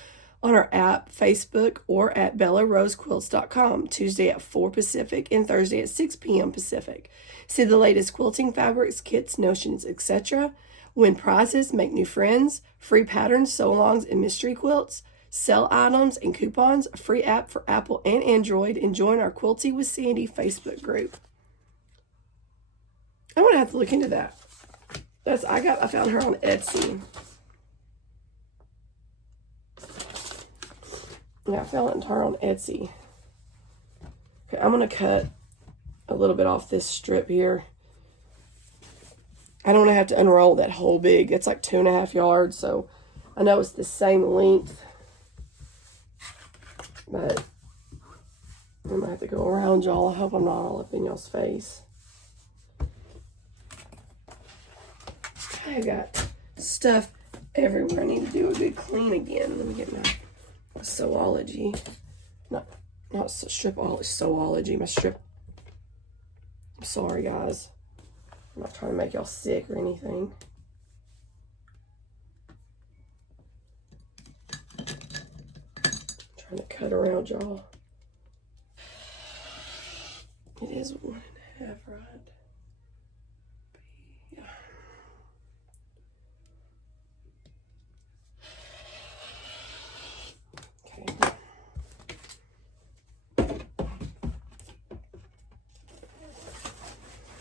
on our app, Facebook, or at bellarosequilts.com, Tuesday at 4 Pacific and Thursday at 6 p.m. Pacific. See the latest quilting fabrics, kits, notions, etc. Win prizes, make new friends, free patterns, sew-alongs, and mystery quilts, sell items and coupons, a free app for Apple and Android, and join our Quilty with Sandy Facebook group. I'm going to have to look into that. I found her on Etsy. Yeah, I fell it entire on Etsy. Okay, I'm going to cut a little bit off this strip here. I don't want to have to unroll that whole big. It's like 2.5 yards, so I know it's the same length. But I'm going to have to go around y'all. I hope I'm not all up in y'all's face. I got stuff everywhere. I need to do a good clean again. Let me get my Sewology. Not stripology, Sewology. My strip. I'm sorry, guys. I'm not trying to make y'all sick or anything. I'm trying to cut around y'all. It is 1.5, right? Yeah. Okay.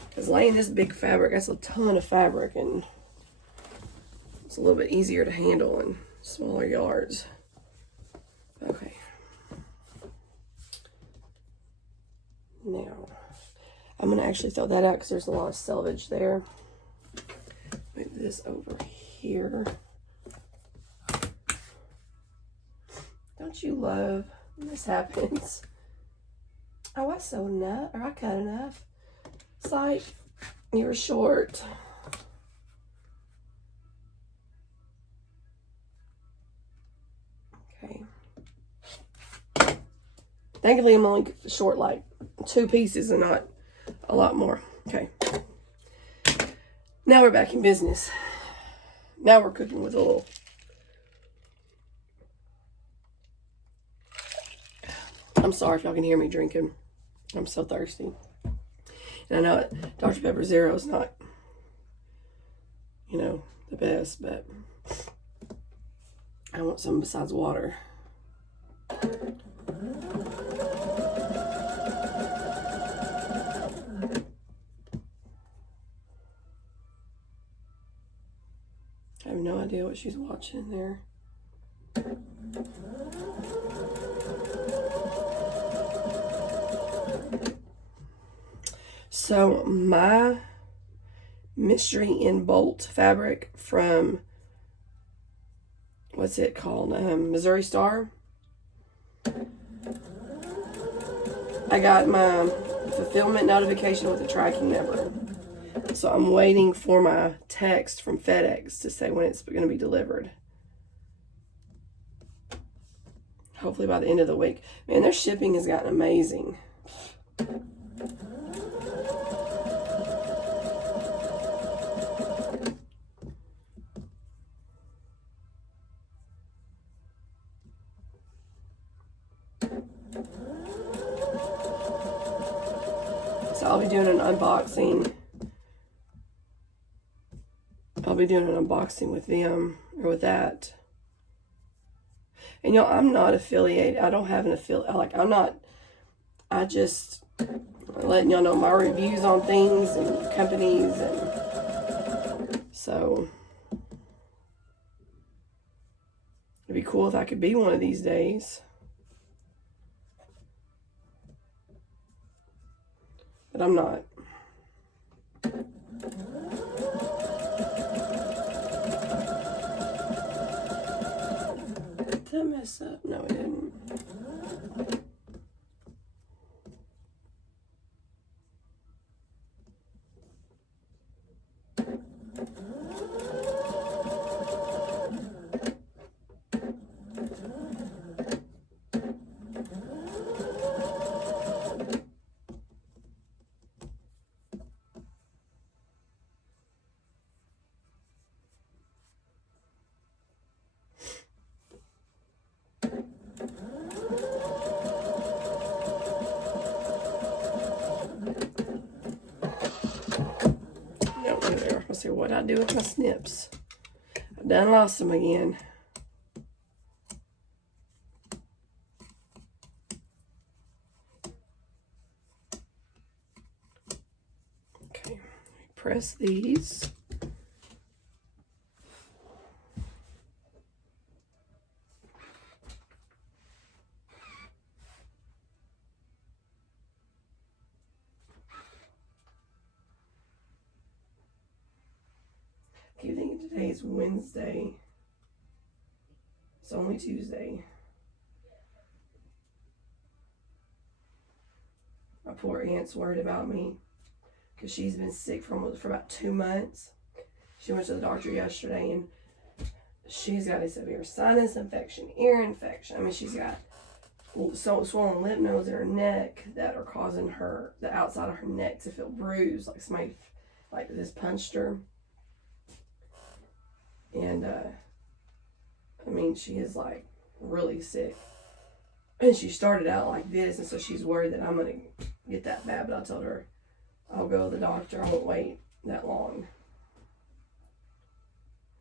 Because laying this big fabric, that's a ton of fabric, and it's a little bit easier to handle in smaller yards. Okay. Now, I'm going to actually throw that out because there's a lot of selvage there. Move this over here. Don't you love when this happens? Oh, I sewed enough, or I cut enough. It's like you were short. Okay. Thankfully, I'm only short like 2 pieces and not a lot more. Okay. Now we're back in business. Now we're cooking with oil. I'm sorry if y'all can hear me drinking. I'm so thirsty. And I know Dr. Pepper Zero is not, you know, the best, but I want something besides water. I have no idea what she's watching there. So my mystery in bolt fabric from, what's it called? Missouri Star. I got my fulfillment notification with a tracking number. So I'm waiting for my text from FedEx to say when it's going to be delivered. Hopefully by the end of the week. Man, their shipping has gotten amazing. So I'll be doing an unboxing. I'll be doing an unboxing with them, or with that. And y'all, I'm not affiliated. I don't have an affiliate. Like, I'm not, I just letting y'all know my reviews on things and companies. And so it'd be cool if I could be one of these days. But I'm not. Did that mess up? No, it didn't. Let's see what I do with my snips. I've done lost them again. Okay, press these. I keep thinking today is Wednesday. It's only Tuesday. My poor aunt's worried about me because she's been sick for about 2 months. She went to the doctor yesterday and she's got a severe sinus infection, ear infection. I mean, she's got swollen lymph nodes in her neck that are causing her, the outside of her neck, to feel bruised, like somebody like this punched her. And I mean, she is like really sick. And she started out like this, and so she's worried that I'm gonna get that bad. But I told her I'll go to the doctor. I won't wait that long.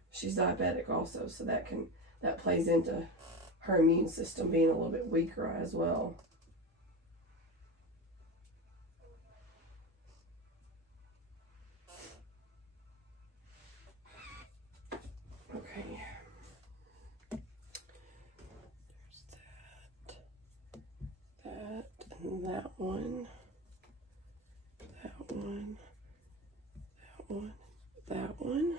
She's diabetic also, so that plays into her immune system being a little bit weaker as well. Okay. There's that, and that one, that one, that one, that one.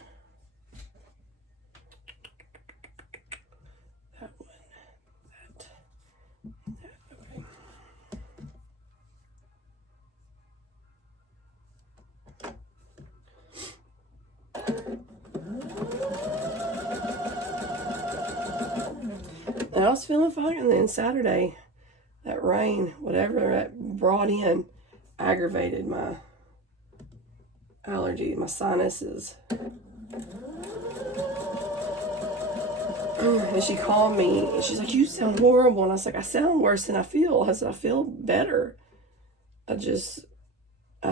And I was feeling fine, and then Saturday, that rain, whatever that brought in, aggravated my allergy, my sinuses. And she called me, and she's like, "You sound horrible." And I was like, "I sound worse than I feel." I said, "I feel better. I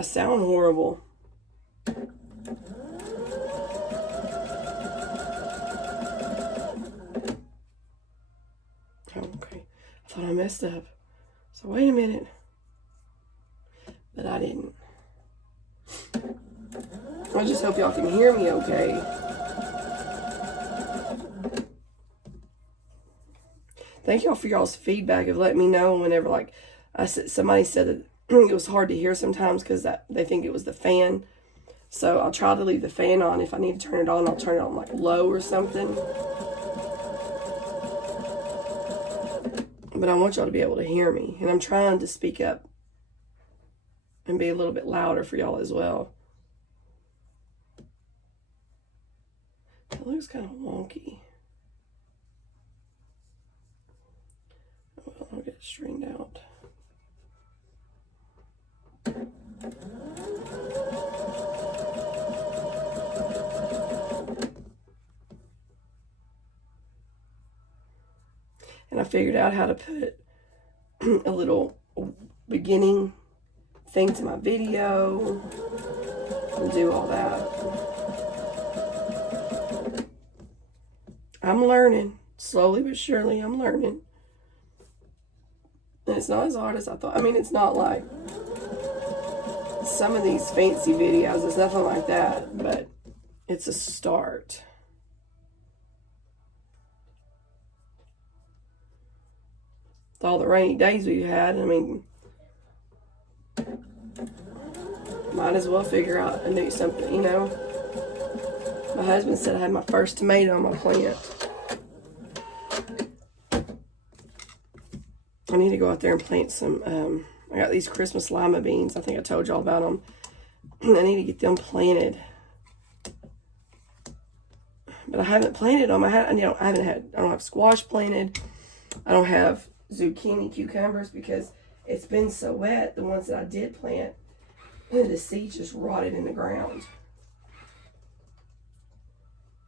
sound horrible." Okay, I thought I messed up. So wait a minute. But I didn't. I just hope y'all can hear me okay. Thank y'all for y'all's feedback of letting me know whenever, like, somebody said that it was hard to hear sometimes because they think it was the fan. So I'll try to leave the fan on. If I need to turn it on, I'll turn it on like low or something. But I want y'all to be able to hear me. And I'm trying to speak up and be a little bit louder for y'all as well. It looks kind of wonky. Well, I'll get it straightened out. And I figured out how to put a little beginning thing to my video and do all that. I'm learning. Slowly but surely, I'm learning. And it's not as hard as I thought. I mean, it's not like some of these fancy videos. It's nothing like that, but it's a start. With all the rainy days we've had, I mean, might as well figure out and do something, you know. My husband said I had my first tomato on my plant. I need to go out there and plant some, I got these Christmas lima beans. I think I told y'all about them. I need to get them planted. But I haven't planted them. I don't have squash planted. I don't have zucchini, cucumbers, because it's been so wet. The ones that I did plant, the seeds just rotted in the ground.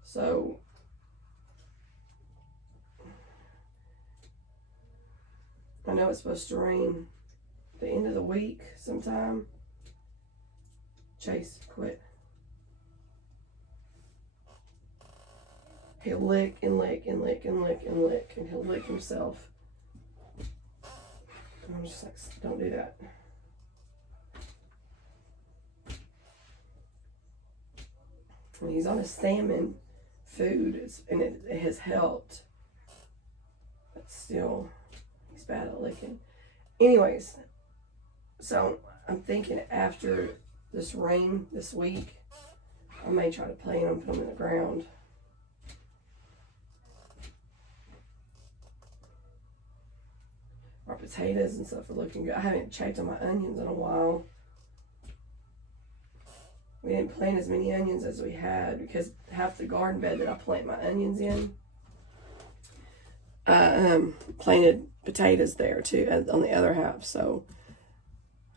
So I know it's supposed to rain the end of the week sometime. Chase, quit. He'll lick and lick and lick and lick and lick, and he'll lick himself. And I'm just like, don't do that. And he's on a salmon food, and it has helped. But still, he's bad at licking. Anyways, so I'm thinking after this rain this week, I may try to plant them, put them in the ground. Our potatoes and stuff are looking good. I haven't checked on my onions in a while. We didn't plant as many onions as we had because half the garden bed that I plant my onions in, I planted potatoes there too on the other half. So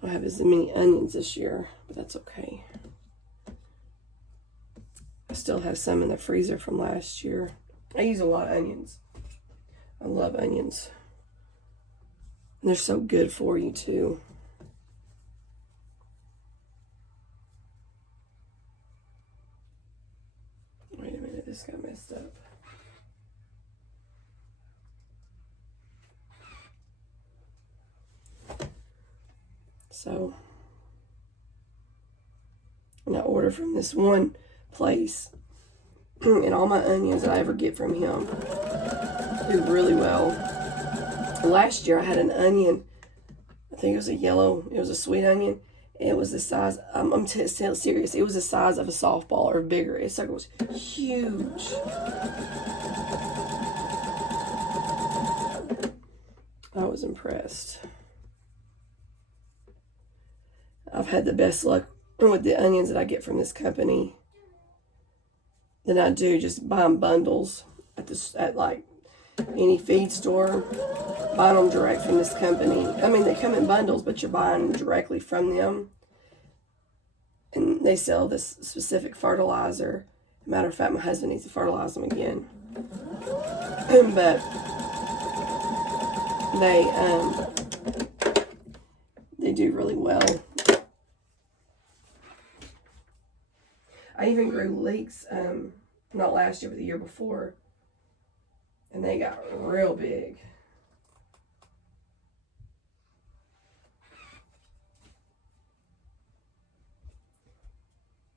I don't have as many onions this year, but that's okay. I still have some in the freezer from last year. I use a lot of onions. I love onions. And they're so good for you too. Wait a minute, this got messed up. So, and I order from this one place, and all my onions that I ever get from him do really well. And last year I had an onion, I think it was a yellow, it was a sweet onion. It was the size, I'm serious, it was the size of a softball or bigger. It was huge. I was impressed. I've had the best luck with the onions that I get from this company than I do just buying bundles at like any feed store, buying them direct from this company. I mean, they come in bundles, but you're buying directly from them. And they sell this specific fertilizer. Matter of fact, my husband needs to fertilize them again. But they do really well. I even grew leeks, not last year, but the year before. And they got real big.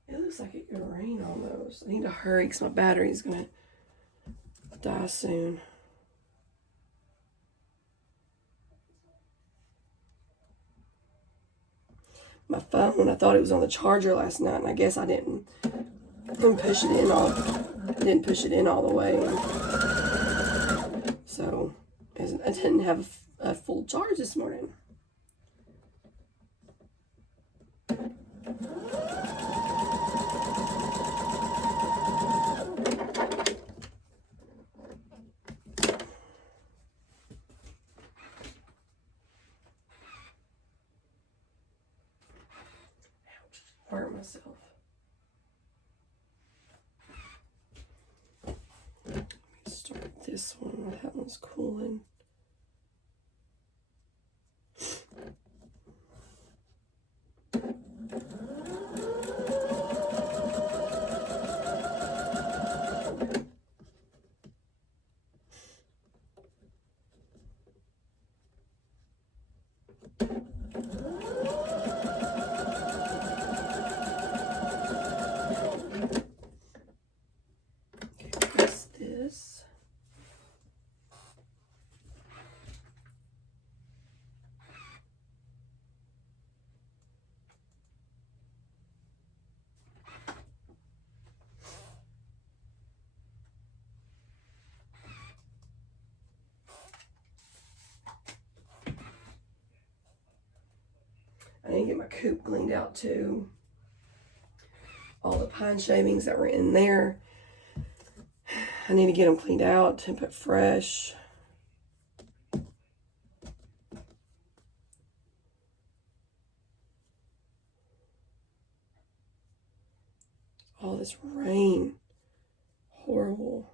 It looks like it could rain almost. I need to hurry because my battery's going to die soon. My phone, I thought it was on the charger last night, and I guess I didn't push it in all the way. So I didn't have a full charge this morning. Hurt myself. Let me start this one while that one's cooling. I need to get my coop cleaned out too. All the pine shavings that were in there, I need to get them cleaned out and put fresh. All this rain, horrible.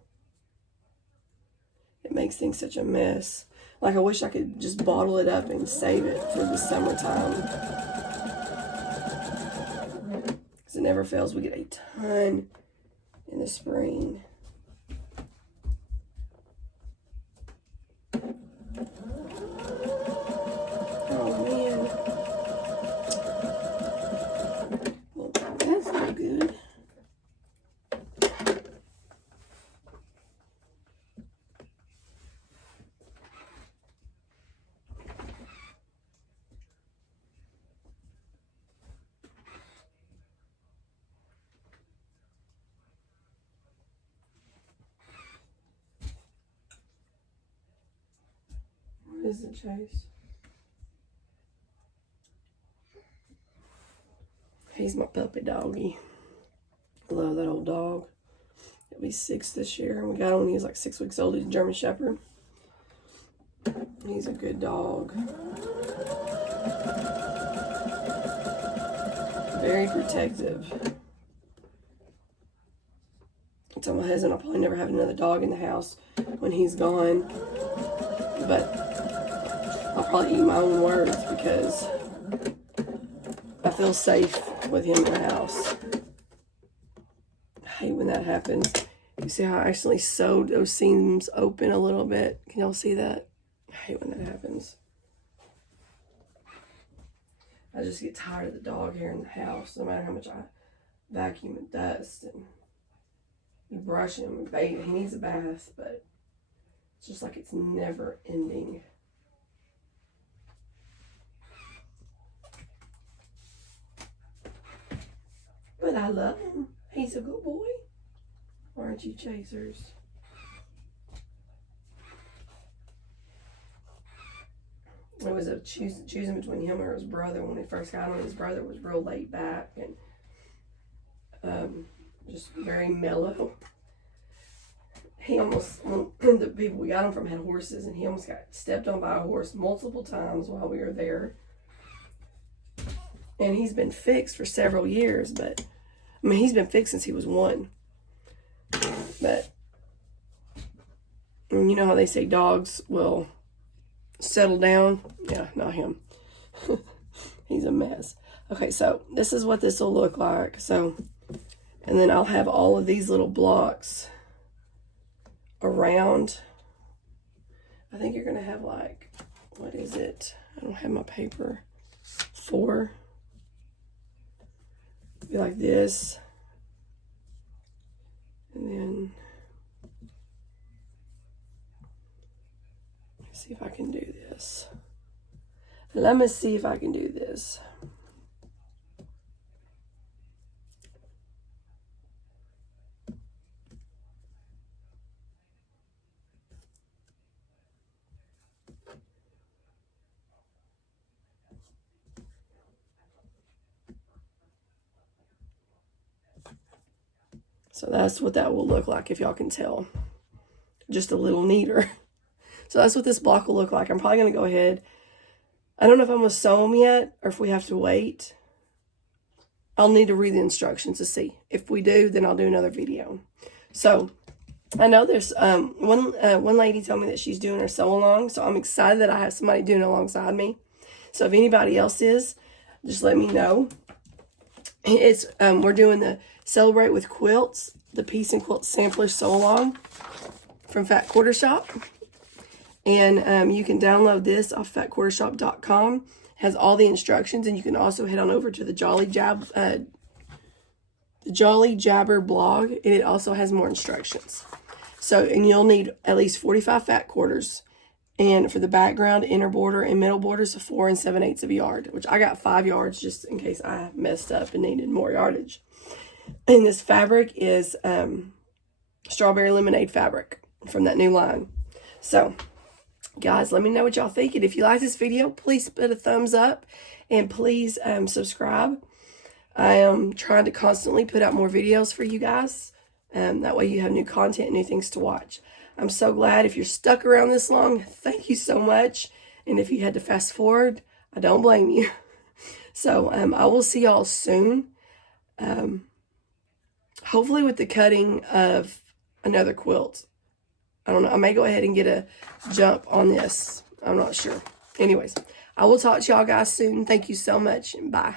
It makes things such a mess. Like, I wish I could just bottle it up and save it for the summertime. Because it never fails. We get a ton in the spring. Oh, man. Well, that's not good. is it, Chase? He's my puppy doggy. I love that old dog. He'll be 6 this year. And we got him when he was like 6 weeks old. He's a German Shepherd. He's a good dog. Very protective. I told my husband I'll probably never have another dog in the house when he's gone. But I'll probably eat my own words because I feel safe with him in the house. I hate when that happens. You see how I actually sewed those seams open a little bit? Can y'all see that? I hate when that happens. I just get tired of the dog hair in the house, no matter how much I vacuum and dust and you brush him and bathe. He needs a bath, but it's just like it's never ending. But I love him. He's a good boy. Aren't you, Chasers? It was a choosing between him or his brother when we first got him. His brother was real laid back and just very mellow. He almost, the people we got him from had horses, and he almost got stepped on by a horse multiple times while we were there. And he's been fixed for several years, but I mean, he's been fixed since he was 1. But you know how they say dogs will settle down? Yeah, not him. He's a mess. Okay, so this is what this will look like. So, and then I'll have all of these little blocks around. I think you're going to have like, what is it? I don't have my paper. 4. Be like this. And then, let's see if I can do this. Let me see if I can do this. So that's what that will look like, if y'all can tell. Just a little neater. So that's what this block will look like. I'm probably going to go ahead. I don't know if I'm going to sew them yet or if we have to wait. I'll need to read the instructions to see. If we do, then I'll do another video. So I know there's one lady told me that she's doing her sew along. So I'm excited that I have somebody doing it alongside me. So if anybody else is, just let me know. It's we're doing the Celebrate with Quilts, the Piece and Quilt Sampler Sew Along from Fat Quarter Shop. And you can download this off fatquartershop.com. Has all the instructions, and you can also head on over to the Jolly Jabber blog, and it also has more instructions. So, and you'll need at least 45 fat quarters, and for the background, inner border, and middle borders of 4 7/8 of a yard, which I got 5 yards just in case I messed up and needed more yardage. And this fabric is strawberry lemonade fabric from that new line. So, guys, let me know what y'all think. And if you like this video, please put a thumbs up and please subscribe. I am trying to constantly put out more videos for you guys. That way you have new content and new things to watch. I'm so glad if you're stuck around this long. Thank you so much. And if you had to fast forward, I don't blame you. So I will see y'all soon. Hopefully with the cutting of another quilt. I don't know. I may go ahead and get a jump on this. I'm not sure. Anyways, I will talk to y'all guys soon. Thank you so much, and bye.